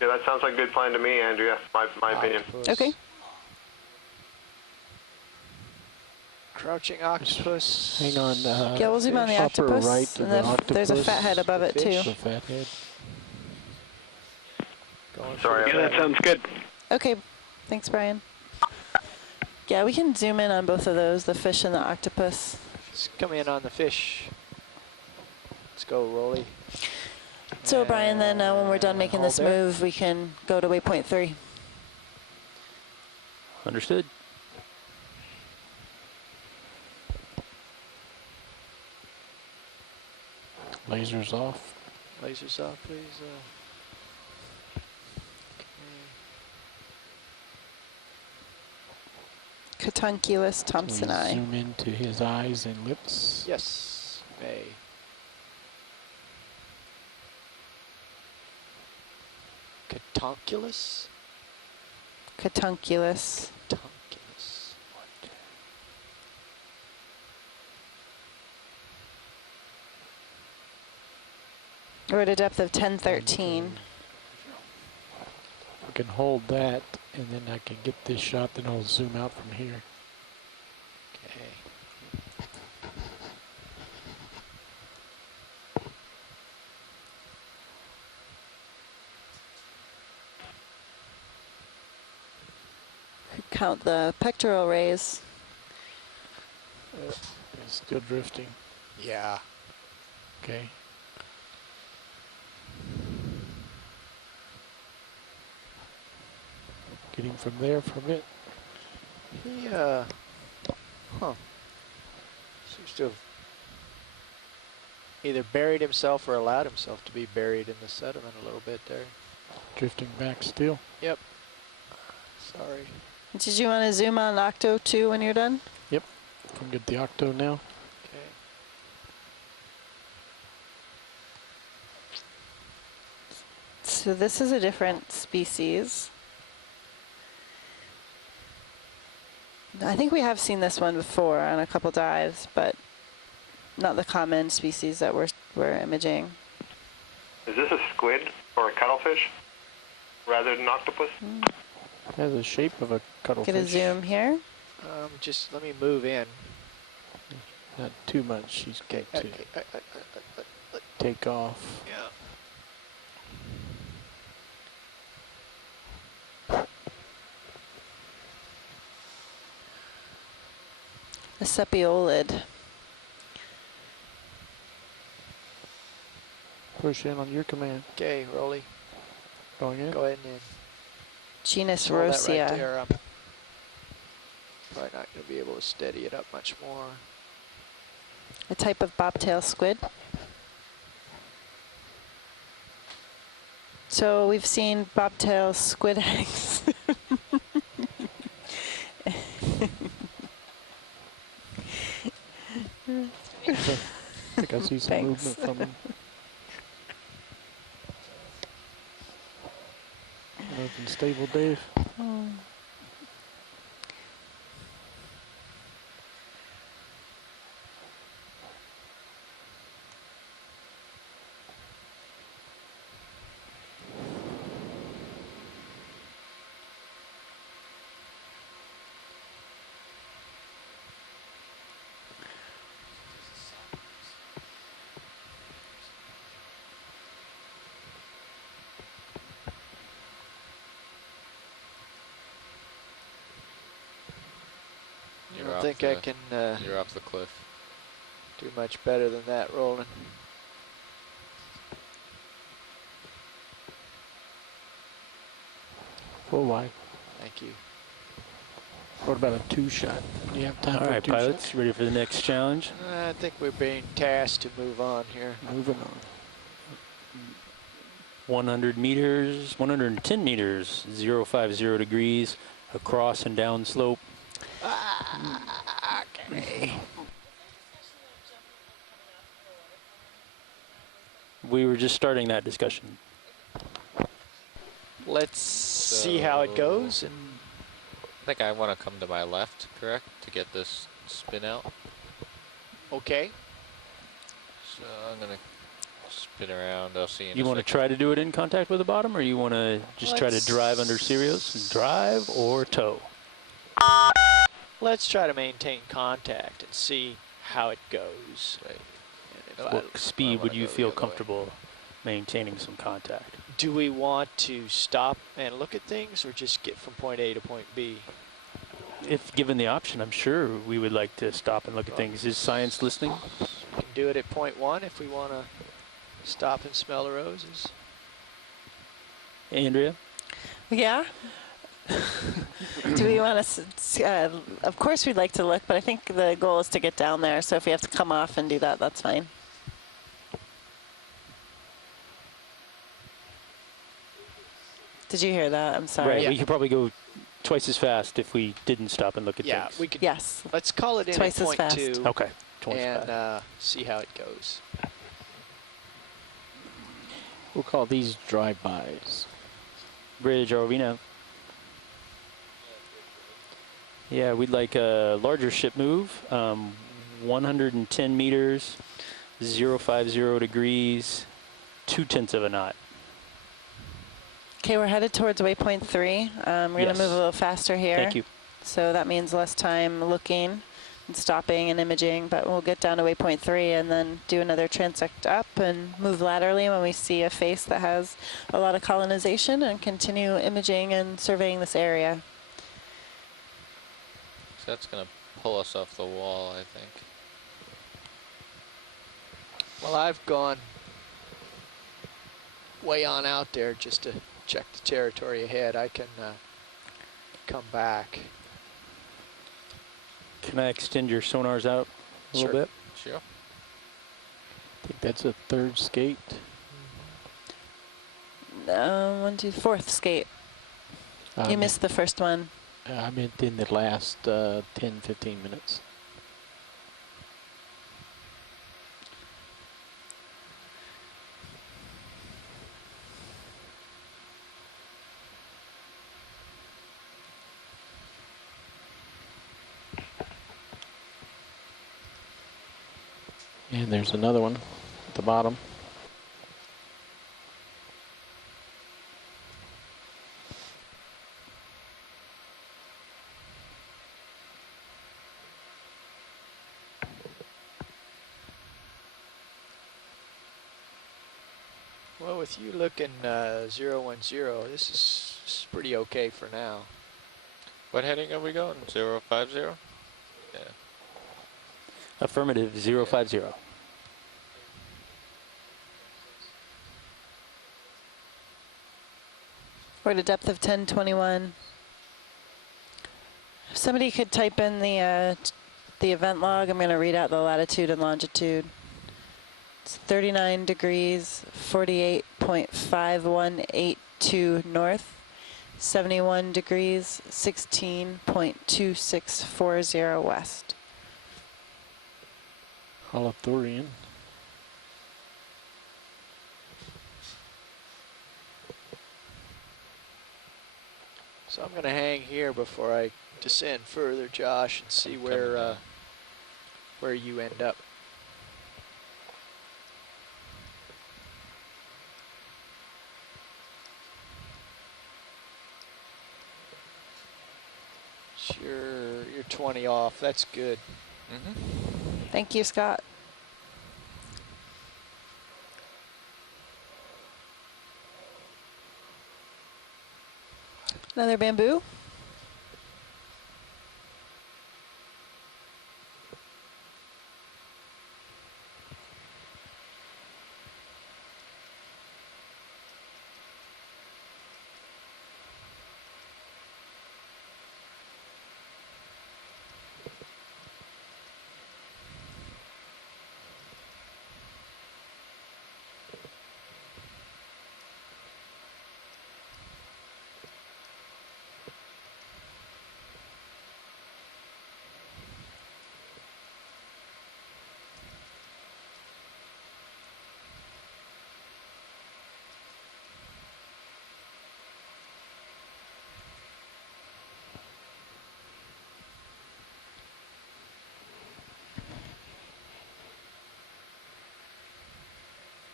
Yeah, that sounds like a good plan to me, Andrea. My opinion. Okay. Crouching octopus. Hang on. Yeah, we'll zoom on the upper octopus. right of And the then there's a octopus, fat head above it, too. The fat head. Sorry. Yeah, that sounds good. Okay. Thanks, Brian. Yeah, we can zoom in on both of those, the fish and the octopus. Let's come in on the fish. Let's go, Rolly. So, Brian, then when we're done making hold this there. move, we can go to waypoint 3. Understood. Lasers off. Lasers off, please. Catunculus thompsoni. Zoom into his eyes and lips. Yes, may. Catunculus? Catunculus. Catunculus. We're at a depth of 1013. I can hold that, and then I can get this shot, then I'll zoom out from here. Okay. Count the pectoral rays. It's still drifting. Yeah. Okay. Getting from there from it. He, seems to have either buried himself or allowed himself to be buried in the sediment a little bit there. Drifting back still. Yep. Sorry. Did you want to zoom on Octo 2 when you're done? Yep. Can get the octo now. Okay. So this is a different species. I think we have seen this one before on a couple dives, but not the common species that we're imaging. Is this a squid or a cuttlefish rather than octopus? Has the shape of a cuttlefish. Get a zoom here. Just let me move in. Not too much. She's Okay. got to take off. Yeah. A sepiolid. Push in on your command. Okay, Rolly. Going in. Go ahead and in. Genus Hold that right Rosia. there. I'm probably not going to be able to steady it up much more. a type of bobtail squid. So we've seen bobtail squid eggs. I think I see some Thanks. movement from him. Nothing stable, Dave. Oh. I don't think I can you're off the cliff. do much better than that, Roland. Full wide. Thank you. What about a 2-shot? Do you have time All for a right, 2-shot? pilots, ready for the next challenge? I think we're being tasked to move on here. Moving on. 100 meters, 110 meters, 050 degrees, across and down slope. Okay. We were just starting that discussion. Let's see how it goes. And I think I want to come to my left, correct, to get this spin out. okay. So I'm going to spin around. I'll see You want to try to do it in contact with the bottom, or you want to just try to drive under Sirius? Drive or tow? Let's try to maintain contact and see how it goes. Right. And if What speed would you feel comfortable maintaining some contact? do we want to stop and look at things, or just get from point A to point B? If given the option, I'm sure we would like to stop and look at things. Is science listening? We can do it at point 1 if we want to stop and smell the roses. Andrea? Yeah. Do we want to? Of course, we'd like to look, but I think the goal is to get down there. So if we have to come off and do that, that's fine. Did you hear that? I'm sorry. Right. We could probably go twice as fast if we didn't stop and look at Yeah, things. we could. Yes. Let's call it in Twice at as point fast. 2. Okay. Twice and fast. see how it goes. We'll call these drive-bys. Bridge ROV now. Yeah, we'd like a larger ship move. 110 meters, 050 degrees, 2/10 of a knot. Okay, we're headed towards waypoint 3. We're going to move a little faster here. Thank you. So that means less time looking and stopping and imaging, but we'll get down to waypoint 3 and then do another transect up and move laterally when we see a face that has a lot of colonization, and continue imaging and surveying this area. So that's going to pull us off the wall, I think. Well, I've gone way on out there just to check the territory ahead. I can come back. Can I extend your sonars out a little bit? Sure. I think that's a 3rd skate. 1, 2, 4th skate. You missed the first one. I meant in the last 10, 15 minutes. And there's another one at the bottom. Well, with you looking 010, this is pretty okay for now. What heading are we going? 050? Yeah. Affirmative, 050. We're at a depth of 1021. If somebody could type in the the event log. I'm going to read out the latitude and longitude. It's 39 degrees, 48.5182 north, 71 degrees, 16.2640 west. Holothurian. So I'm going to hang here before I descend further, Josh, and see where you end up. Sure, you're 20 off. That's good. Thank you, Scott. Another bamboo.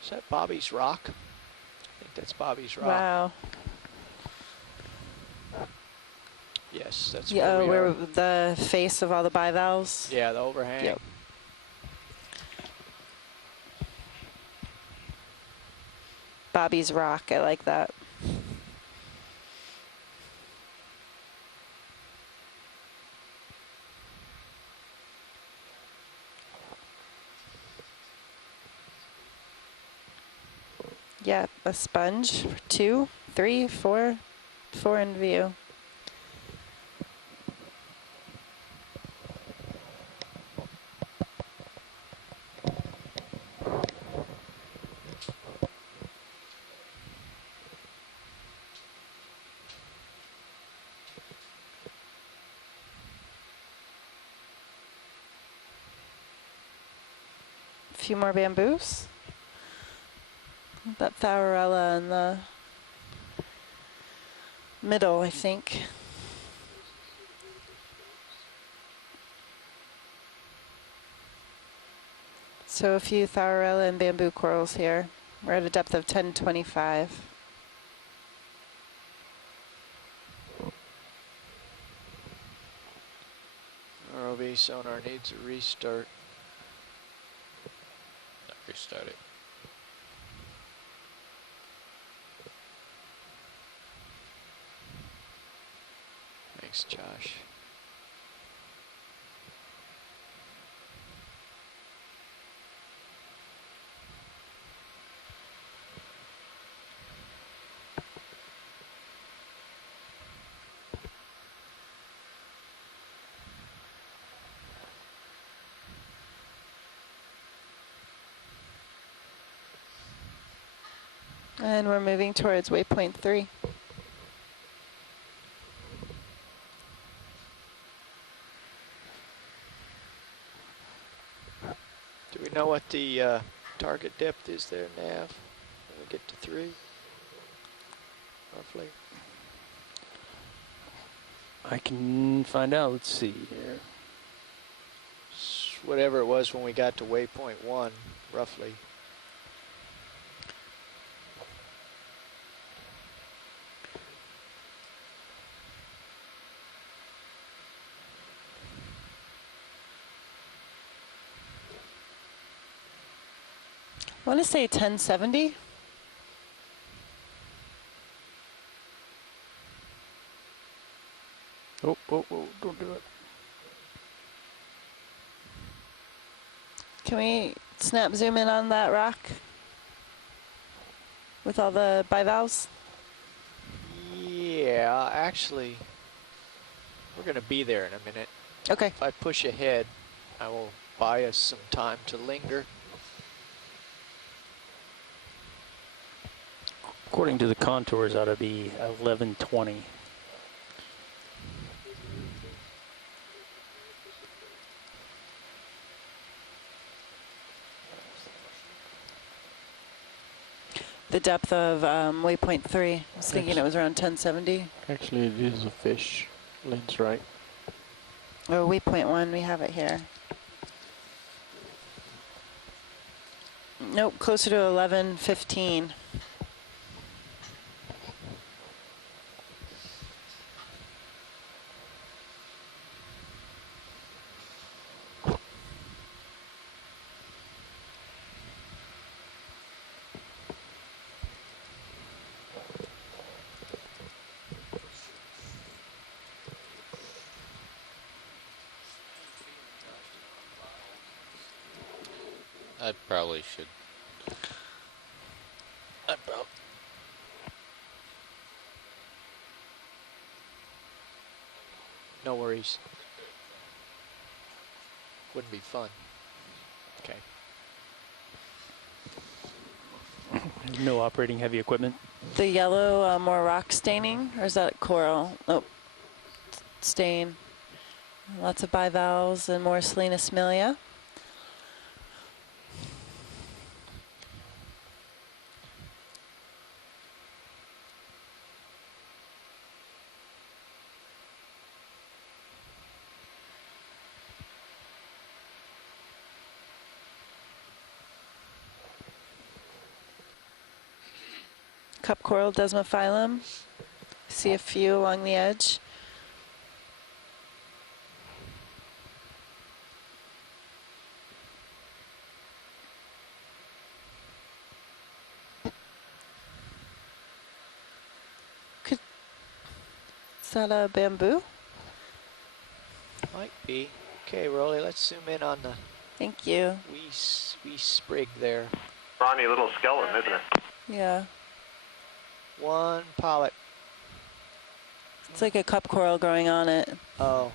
Is that Bobby's Rock? I think that's Bobby's Rock. Wow. Yes, that's Yeah, where we are. the face of all the bivalves. Yeah, the overhang. Yep. Bobby's Rock, I like that. Yeah, a sponge, 2, 3, 4, 4 in view. A few more bamboos. That Thaurella in the middle, I think. So a few Thaurella and bamboo corals here. We're at a depth of 1025. ROV sonar needs a restart. Restart it. Thanks, Josh. And we're moving towards waypoint 3. Do we know what the target depth is there, Nav, when we get to 3? Roughly. I can find out. Let's see here. Whatever it was when we got to waypoint 1, roughly. I want to say 1070. Oh, don't do it. Can we snap zoom in on that rock with all the bivalves? Yeah, actually, we're going to be there in a minute. Okay. If I push ahead, I will buy us some time to linger. According to the contours, ought to be 1120. The depth of waypoint 3. I was thinking it was around 1070. Actually, it is a fish. Lynn's right. Oh, waypoint 1, we have it here. Nope, closer to 1115. I probably should. No worries. Wouldn't be fun. Okay. No operating heavy equipment. The yellow, more rock staining, or is that coral? Oh, stain. Lots of bivalves and more Salinismilia. Cup coral desmophyllum. See a few along the edge. Is that a bamboo? Might be. Okay, Rolly, let's zoom in on the Thank you. wee sprig there. Brawny little skeleton, isn't it? Yeah. One polyp. It's like a cup coral growing on it. Oh.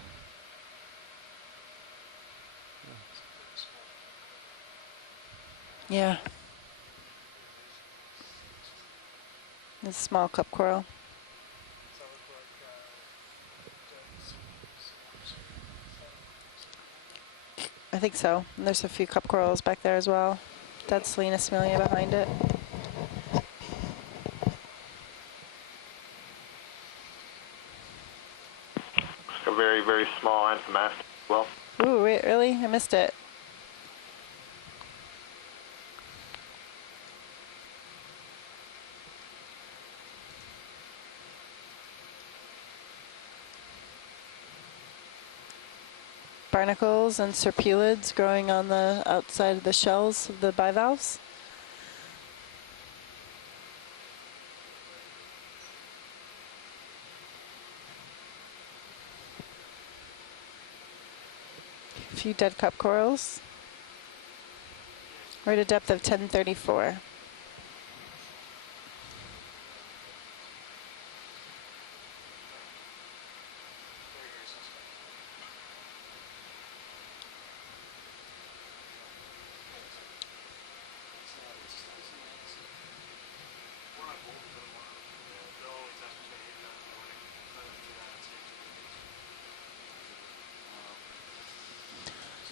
Yeah. It's a small cup coral. I think so. And there's a few cup corals back there as well. That's Salinismilia behind it. It's a very, very small anthomastus as well. Ooh, really? I missed it. Barnacles and serpulids growing on the outside of the shells of the bivalves. A few dead cup corals. We're at a depth of 1034.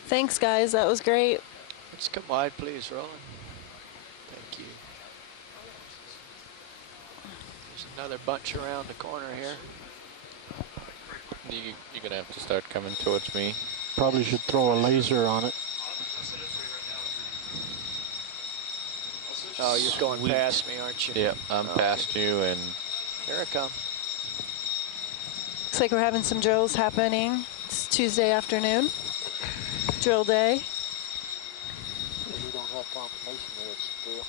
Thanks, guys. That was great. Let's come wide, please, Roland. Thank you. There's another bunch around the corner here. You're gonna have to start coming towards me. Probably should throw a laser on it. Oh, you're going past me, aren't you? Yep, I'm past you, and here I come. Looks like we're having some drills happening. It's Tuesday afternoon. Drill day. We don't have confirmation that it's a drill.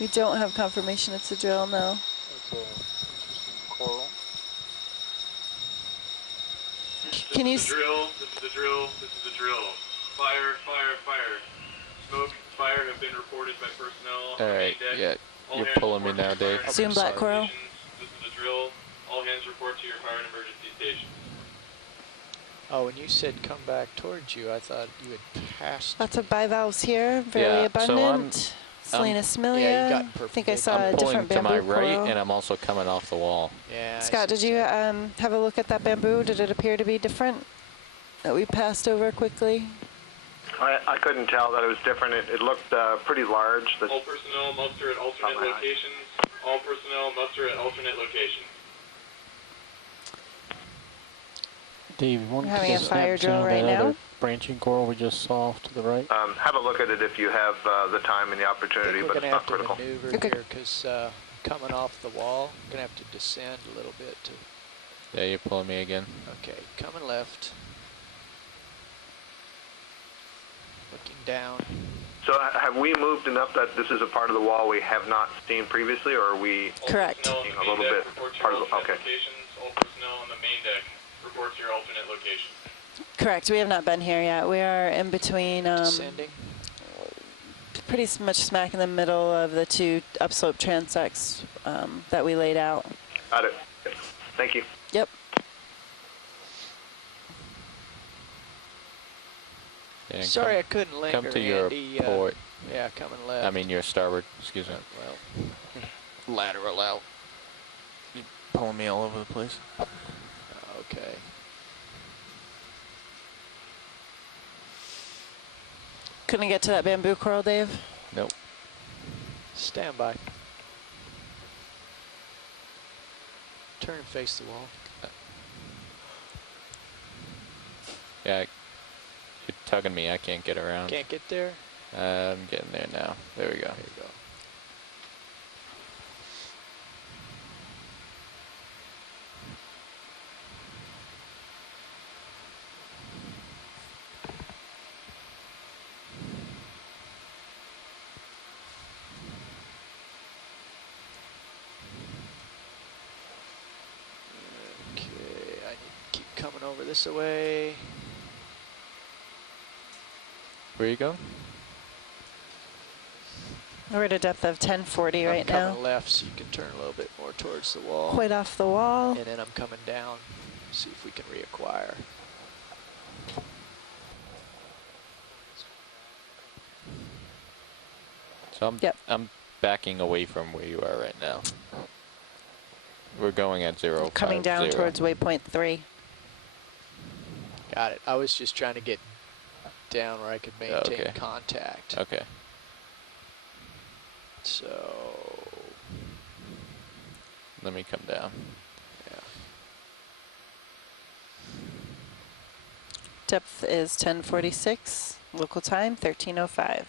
We don't have confirmation it's a drill, no. It's an interesting coral. Can you? This is the drill. This is the drill. This is the drill. Fire! Fire! Fire! Smoke! Fire have been reported by personnel. all right, yeah, you're pulling me now, Dave. Zoom black coral. This is the drill. All hands report to your fire and emergency station. Oh, when you said come back towards you, I thought you had passed. Lots of bivalves here, very Yeah, abundant. so Selena similia. Yeah, you got I think I saw I'm a pulling different to my bamboo right, coral. and I'm also coming off the wall. Yeah. Scott, did you have a look at that bamboo? Did it appear to be different that we passed over quickly? I couldn't tell that it was different. It looked pretty large. All personnel muster at alternate locations. All personnel muster at alternate locations. Dave, you want We're to having take a a fire snap drill zoom of right that now. other branching coral we just saw off to the right? Have a look at it if you have the time and the opportunity, but We're it's going to not have to critical. maneuver here because coming off the wall, going to have to descend a little bit to. Yeah, you're pulling me again. Okay, coming left. Looking down. So have we moved enough that this is a part of the wall we have not seen previously, or are we Correct. seeing a little bit part of the, okay. All personnel on the main deck report to your alternate location. Correct. We have not been here yet. We are in between. Descending. Pretty much smack in the middle of the two upslope transects that we laid out. Got it. Thank you. Yep. Yeah, Sorry I couldn't linger, come to your Andy, port. Yeah, coming left. I mean your starboard, excuse me. Well, Lateral out. You're pulling me all over the place. okay. Couldn't get to that bamboo coral, Dave? Nope. Stand by. Turn and face the wall. Yeah, you're tugging me. I can't get around. Can't get there? I'm getting there now. There we go. There you go. Okay, I need to keep coming over this way. Where you go? We're at a depth of 1040 I'm right now. coming left so you can turn a little bit more towards the wall. Quite off the wall. And then I'm coming down, see if we can reacquire. So I'm backing away from where you are right now. We're going at 0. Coming down towards waypoint 3. Got it. I was just trying to get down where I could maintain contact. Okay. So let me come down. Yeah. Depth is 1046. Local time 1305.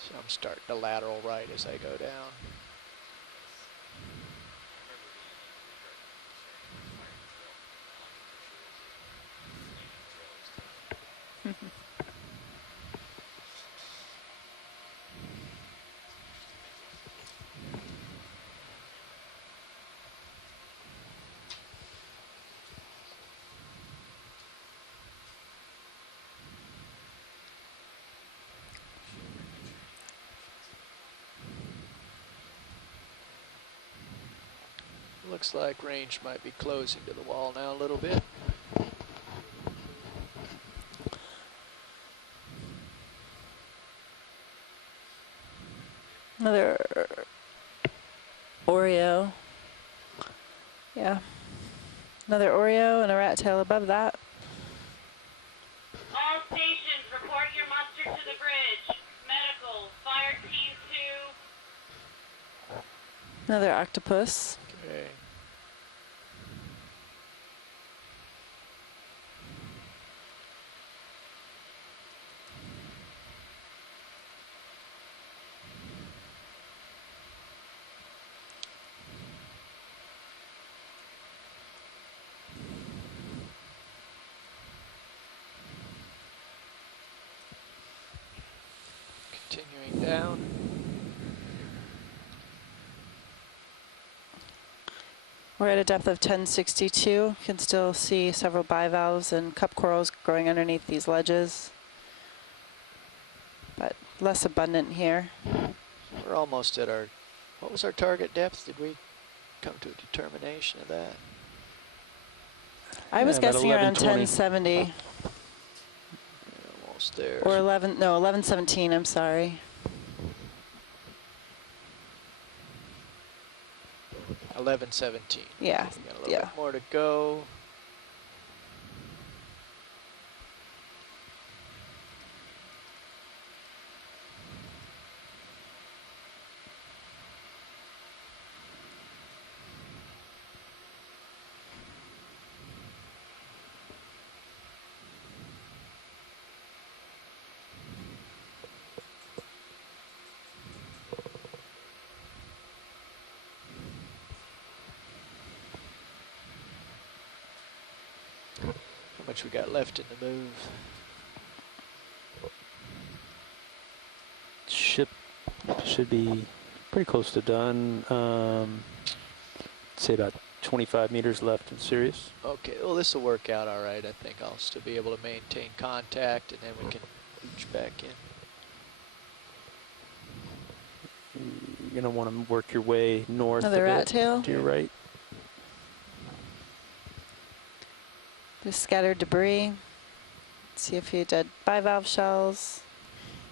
So I'm starting to lateral right as I go down. Looks like range might be closing to the wall now a little bit. Another Oreo. Yeah. Another Oreo and a rat tail above that. All stations, report your muster to the bridge. Medical, fire team 2. Another octopus. Okay. Continuing down. We're at a depth of 1062. You can still see several bivalves and cup corals growing underneath these ledges, but less abundant here. We're almost at our, what was our target depth? Did we come to a determination of that? I was about guessing around 1120. 1070. Almost there. Or 1117, I'm sorry. 1117. Yeah, We got a little bit more to go. How much we got left in the move? Ship should be pretty close to done. Say about 25 meters left in Sirius. Okay, well this will work out all right. I think I'll still be able to maintain contact, and then we can reach back in. You're gonna want to work your way north. Another a bit rat tail. to your right. There's scattered debris. See a few dead bivalve shells.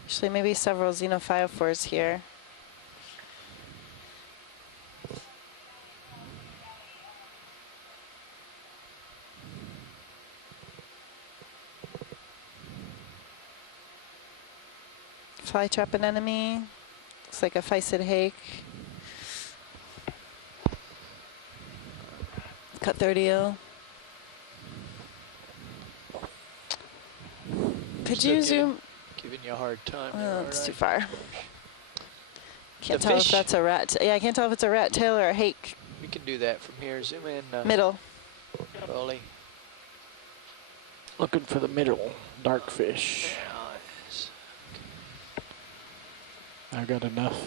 Actually, maybe several xenophyophores here. Fly trap an enemy. Looks like a phycid hake. Cut 30-0. Could you zoom? Giving you a hard time. Oh, it's too far. Can't The tell if fish. that's a rat. Yeah, I can't tell if it's a rat tail or a hake. We can do that from here. Zoom in. Middle. Rolly. Looking for the middle, dark fish. Nice. I've got enough.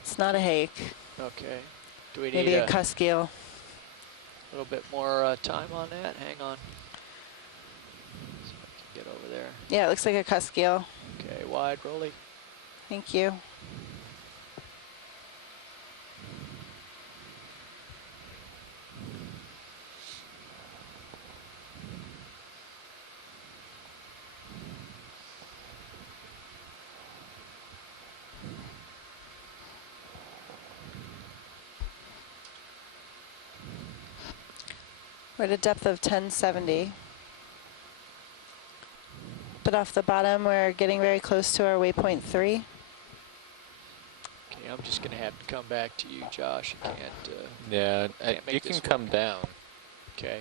It's not a hake. Okay. Do we need Maybe a cusk eel. A little bit more time on that? Hang on. So I can get over there. Yeah, it looks like a cusk eel. Okay, wide, Rolly. Thank you. We're at a depth of 1070. But off the bottom, we're getting very close to our waypoint 3. Okay, I'm just going to have to come back to you, Josh. I can't. Yeah, can't make you this can come work. down. Okay,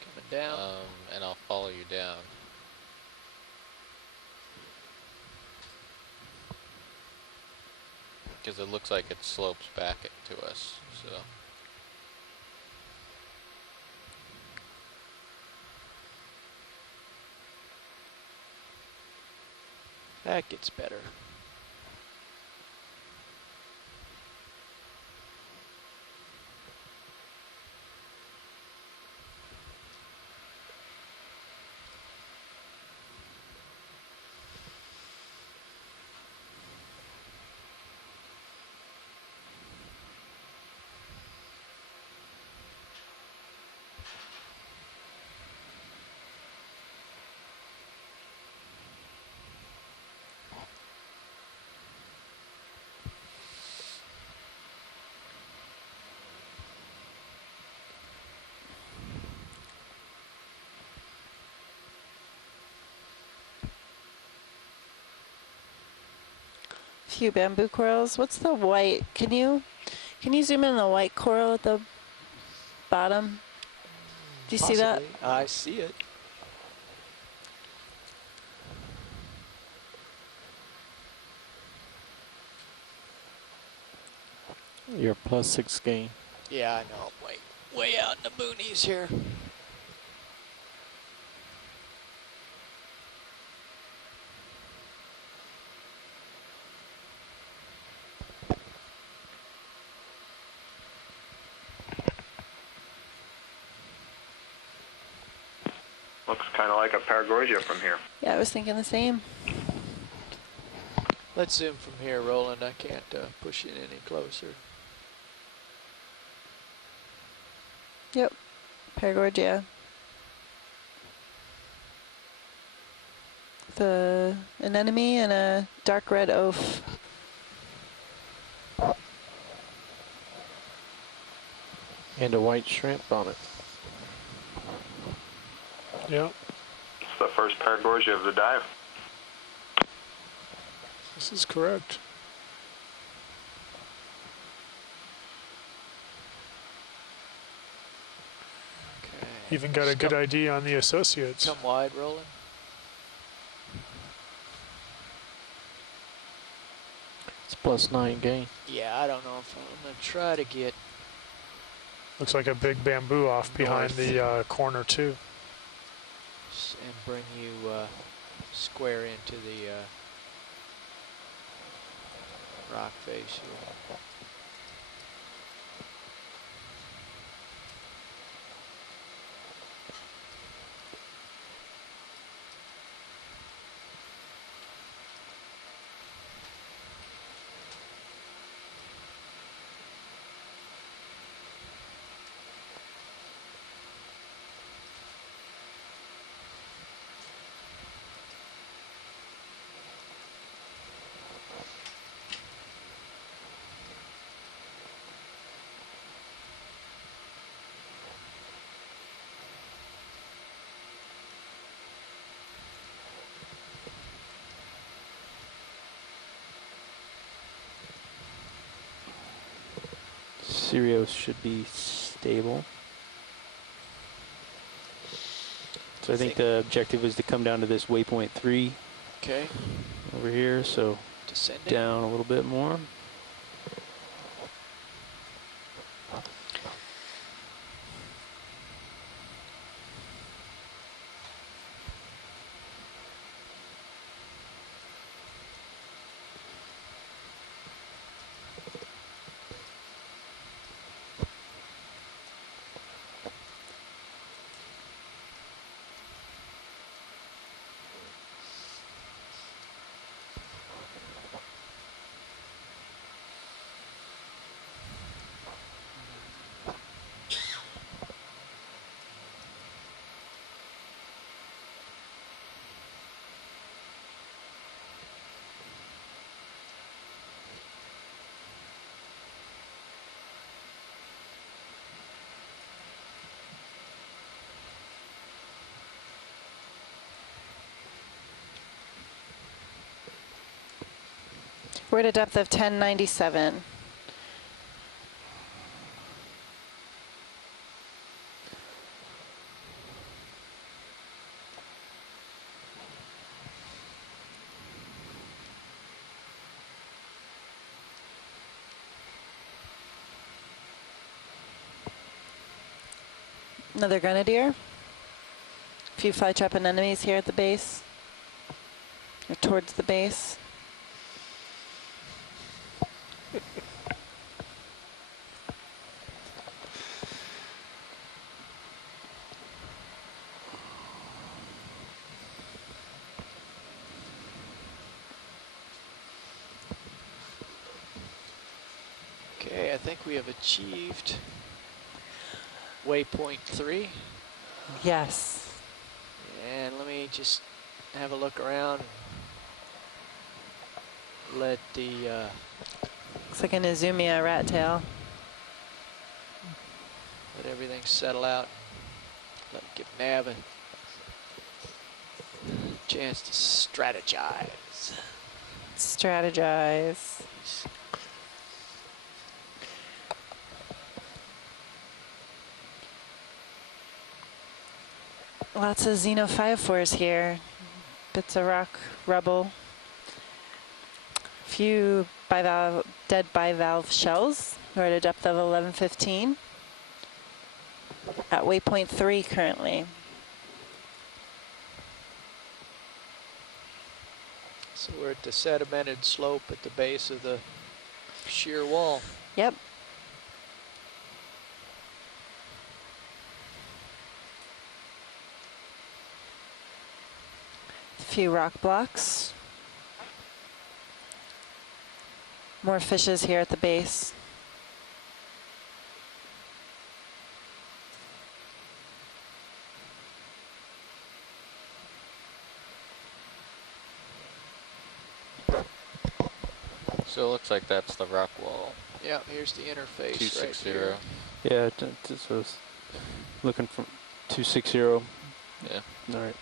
coming down. And I'll follow you down. Because it looks like it slopes back to us, so. That gets better. Few bamboo corals. What's the white? Can you zoom in on the white coral at the bottom? Do you see that? Possibly. I see it. You're +6 gain. Yeah, I know. I'm way out in the boonies here. Looks kind of like a Paragorgia from here. Yeah, I was thinking the same. Let's zoom from here, Roland. I can't push it any closer. Yep, Paragorgia. The anemone and a dark red oaf. And a white shrimp on it. Yep. It's the first Paragorgia of the dive. This is correct. Okay. Even got a good ID on the associates. Come wide, Roland. It's +9 gain. Yeah, I don't know if I'm going to try to get... Looks like a big bamboo off behind the corner too. And bring you square into the rock face here. Sirius should be stable. So I think the objective is to come down to this waypoint 3. Okay. Over here, so descending down a little bit more. We're at a depth of 1097. Another grenadier. A few fly trap anemones here at the base, or towards the base. Okay, I think we have achieved waypoint 3. Yes. And let me just have a look around. Let the... Looks like an Izumia rat tail. Let everything settle out. Give Nav a chance to strategize. Strategize. Lots of xenophytophores here. Bits of rock, rubble. Few bivalve, dead bivalve shells. We're at a depth of 1115 at waypoint 3 currently. So we're at the sedimented slope at the base of the shear wall. Yep. A few rock blocks. More fishes here at the base. So it looks like that's the rock wall. Yeah, here's the interface 260. right here. Yeah, so it's looking from 260. Yeah. All right.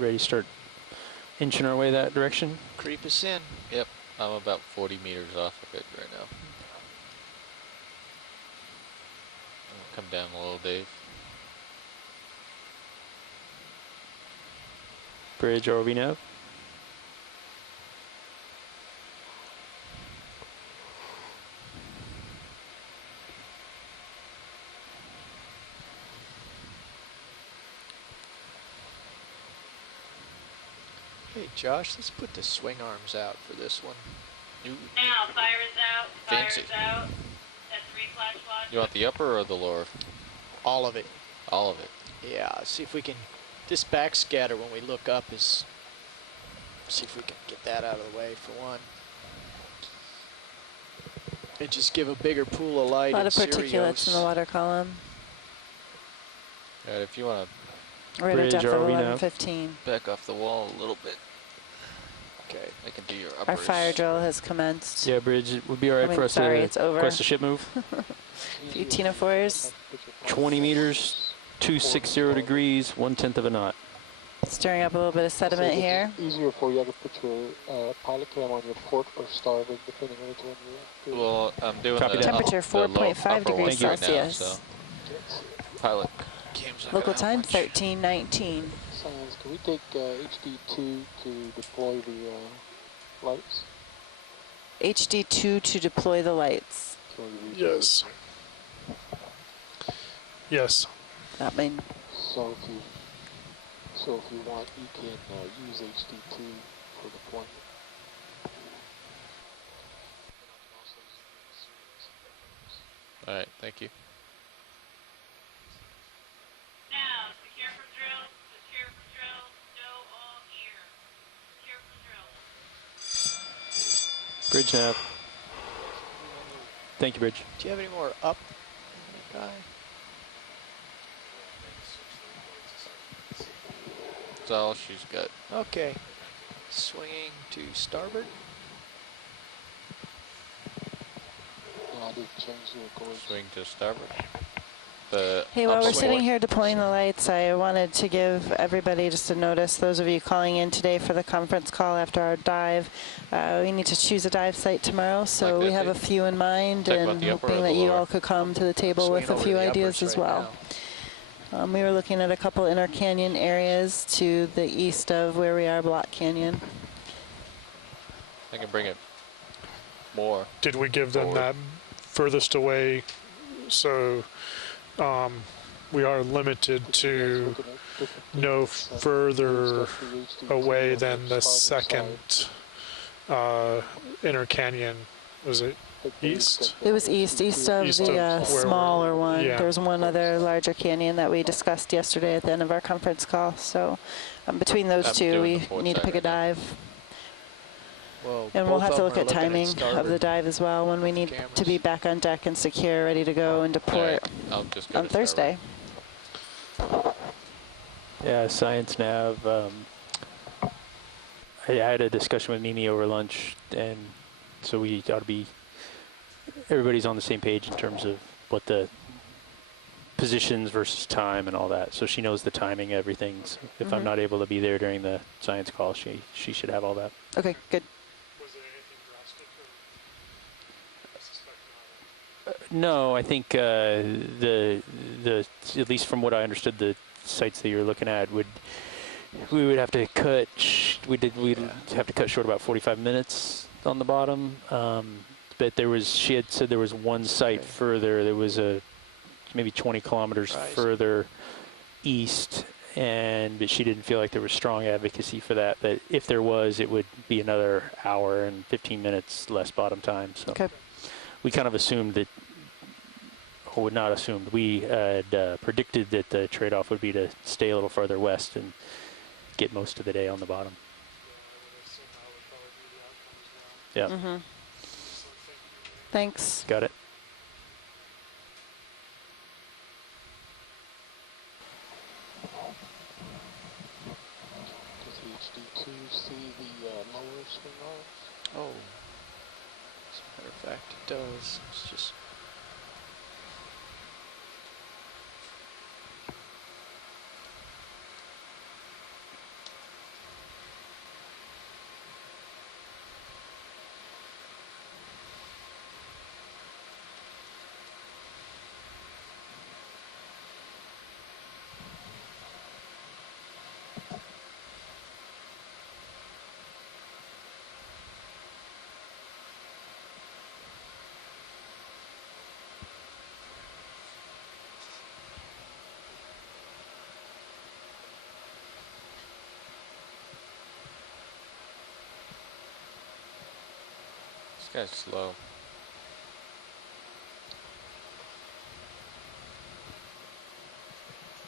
Ready to start inching our way that direction? Creep us in. Yep. I'm about 40 meters off of it right now. I'll come down a little, Dave. Bridge ROV nav. Hey Josh, let's put the swing arms out for this one. Now, fire is out. Fancy. Fire is out. That's 3 flash watch. You want the upper or the lower? All of it. All of it. Yeah, see if we can, this backscatter when we look up is, see if we can get that out of the way for one. And just give a bigger pool of light. A lot of particulates in the water column. If you want to We're at a depth of 1115. back off the wall a little bit. Okay. I can do your uppers. Our fire drill has commenced. Yeah, Bridge, it would be all right for us sorry, to it's over. request a ship move. A few Tina 4s. 20 meters, 260 degrees, 1/10 of a knot. Stirring up a little bit of sediment here. Easier for you to put your pilot cam on your port or starboard, depending on which one you're doing. Well, I'm doing Copy the that. Temperature the low 4.5 upper one degrees right now, Celsius. so pilot cam's not Local gonna time help much. 13:19. Science, can we take HD2 to deploy the lights? HD2 to deploy the lights. Yes. Yes. That mean So if you want, you can use HD2 for deployment. All right, thank you. Now, secure for drill. Secure for drill. Stow all gear. Secure for drill. Bridge nav. Thank you, Bridge. Do you have any more up, guy? That's all she's got. Okay. Swinging to starboard. I did change the course. Swing to starboard. The Hey, while we're upper sitting one. here deploying the lights, I wanted to give everybody just a notice, those of you calling in today for the conference call after our dive. We need to choose a dive site tomorrow, so Like we that, have a Dave? few in mind, Talk about and the upper hoping or that the you lower? all could come to the table with a Swinging few over the ideas uppers as right well. now. We were looking at a couple inner canyon areas to the east of where we are, Block Canyon. I can bring it more. Did we give them forward. that furthest away? So we are limited to no further away than the second inner canyon. Was it east? It was east of East the of where smaller one. yeah. There's one other larger canyon that we discussed yesterday at the end of our conference call. So between those I'm two, doing we the port need to side pick a right now. dive. Well, And we'll both have of to them look are at looking timing of starboard. the dive as well when we need to be back on deck and secure, ready to go into All port right, I'll just go on to starboard. Thursday. Yeah, Science Nav. I had a discussion with Mimi over lunch, and so we ought to be, everybody's on the same page in terms of what the positions versus time and all that. So she knows the timing, everything. So if I'm not able to be there during the science call, she should have all that. Okay, good. Was there anything drastic? No, I think the at least from what I understood, the sites that you're looking at we would have to cut. We'd have to cut short about 45 minutes on the bottom. but she had said there was one site further. There was maybe 20 kilometers further east, but she didn't feel like there was strong advocacy for that. But if there was, it would be another hour and 15 minutes less bottom time. So we kind of assumed that, or not assumed, we had predicted that the trade-off would be to stay a little further west and get most of the day on the bottom. Yeah. Mm-hmm. Thanks. Got it. Does HD2 see the lower swing arms? Oh, as a matter of fact, it does. It's just. This guy's slow.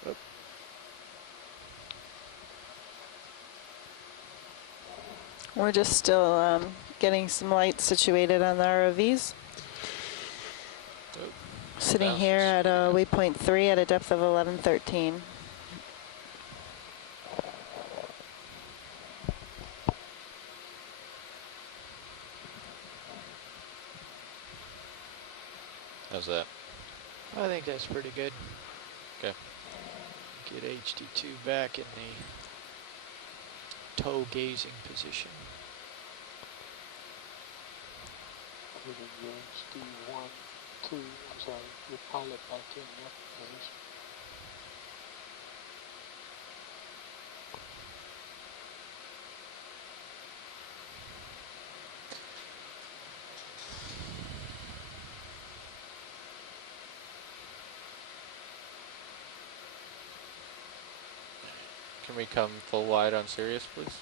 Oop. We're just still getting some lights situated on the ROVs. Sitting here at waypoint 3 at a depth of 1113. How's that? I think that's pretty good. Okay. Get HD2 back in the toe gazing position. Other than your HD1, 2, I'm sorry, your pilot back in that position. Can we come full wide on Sirius, please?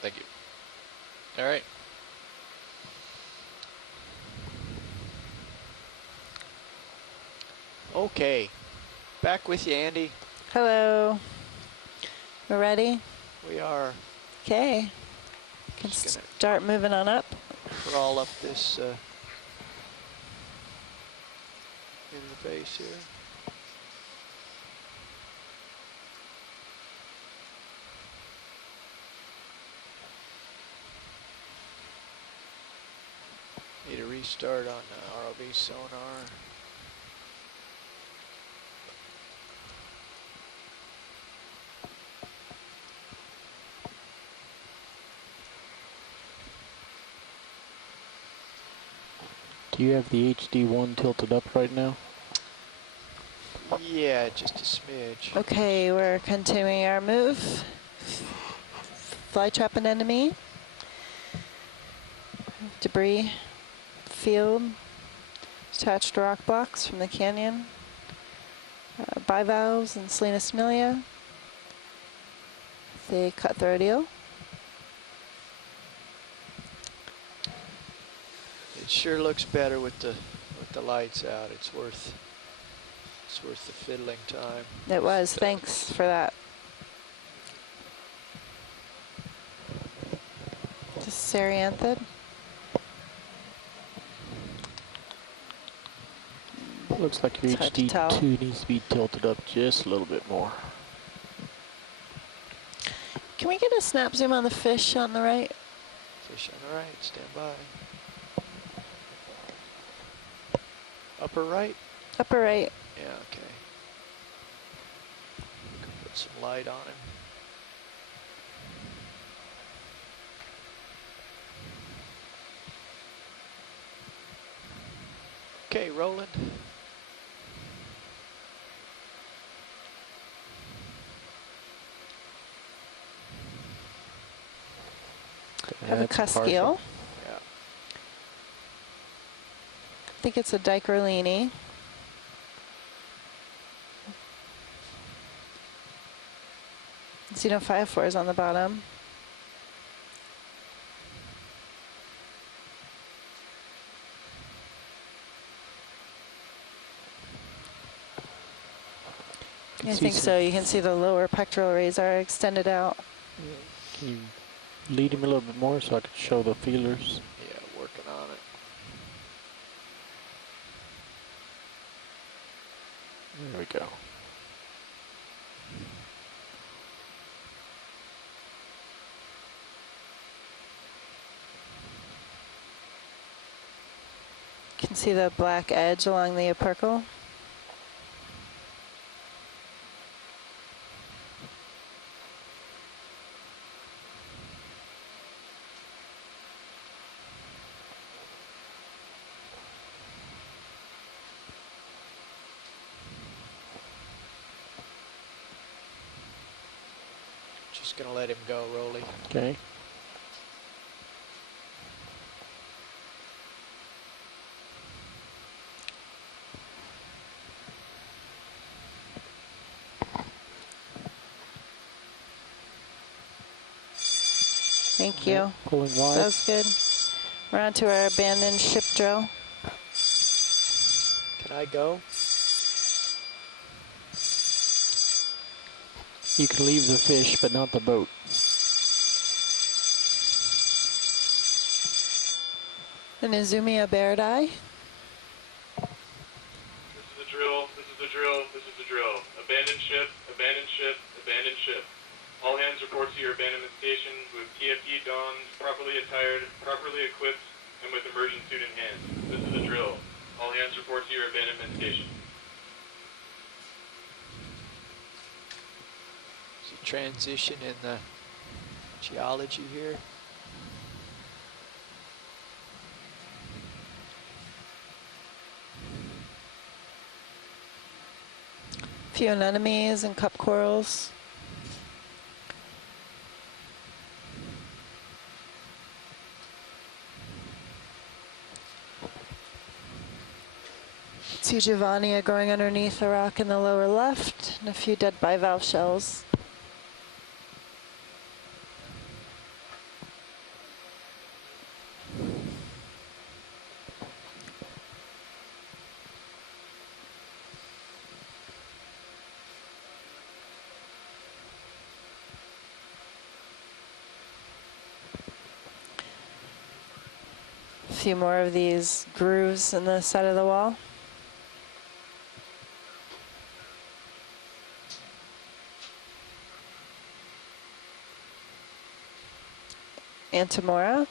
Thank you. All right. Okay. Back with you, Andy. Hello. We're ready? We are. Okay. Can start moving on up. Crawl up this in the face here. Need a restart on the ROV sonar. Do you have the HD1 tilted up right now? Yeah, just a smidge. Okay, we're continuing our move. Fly trap an enemy. Debris field. Attached rock blocks from the canyon. Bivalves and Salinas Amelia. The cutthroat eel. It sure looks better with the lights out. It's worth the fiddling time. It was. Thanks for that. Just Sarianthid. Looks like your HD2 needs to be tilted up just a little bit more. Can we get a snap zoom on the fish on the right? Fish on the right, stand by. Upper right? Upper right. Yeah, okay. Can put some light on him. Okay, rolling. Have a cusk eel. Yeah. think it's a Dichroline. Xeno 5-4 is on the bottom. I think so. You can see the lower pectoral rays are extended out. Can you lead him a little bit more so I can show the feelers? Yeah, working on it. There we go. You can see the black edge along the opercle. Just gonna let him go, Rolly. Okay. Thank you. Pulling wide. That was good. We're on to our abandoned ship drill. Can I go? You can leave the fish, but not the boat. An Izumia Bairdi. This is the drill, this is the drill, this is the drill. Abandoned ship, abandoned ship, abandoned ship. All hands report to your abandonment station with TFE donned, properly attired, properly equipped, and with immersion suit in hand. This is the drill. All hands report to your abandonment station. There's a transition in the geology here. A few anemones and cup corals. See Giovannia growing underneath a rock in the lower left, and a few dead bivalve shells. A few more of these grooves in the side of the wall. Antemora.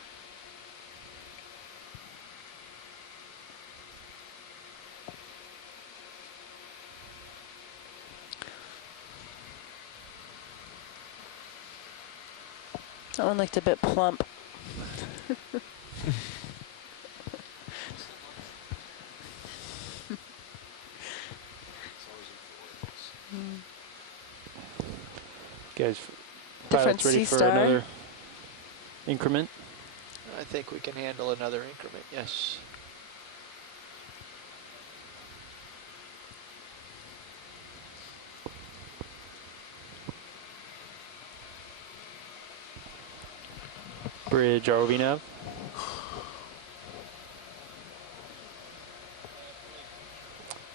That one looked a bit plump. Guys, Different pilots ready sea for star. another increment? I think we can handle another increment, yes. Bridge ROV nav.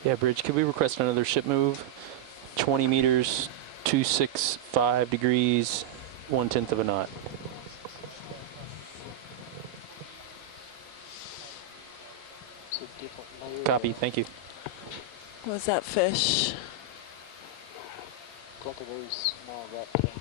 Yeah, bridge, could we request another ship move? 20 meters, 265 degrees, 1/10 of a knot. Copy, thank you. What was that fish? It's like a very small reptile.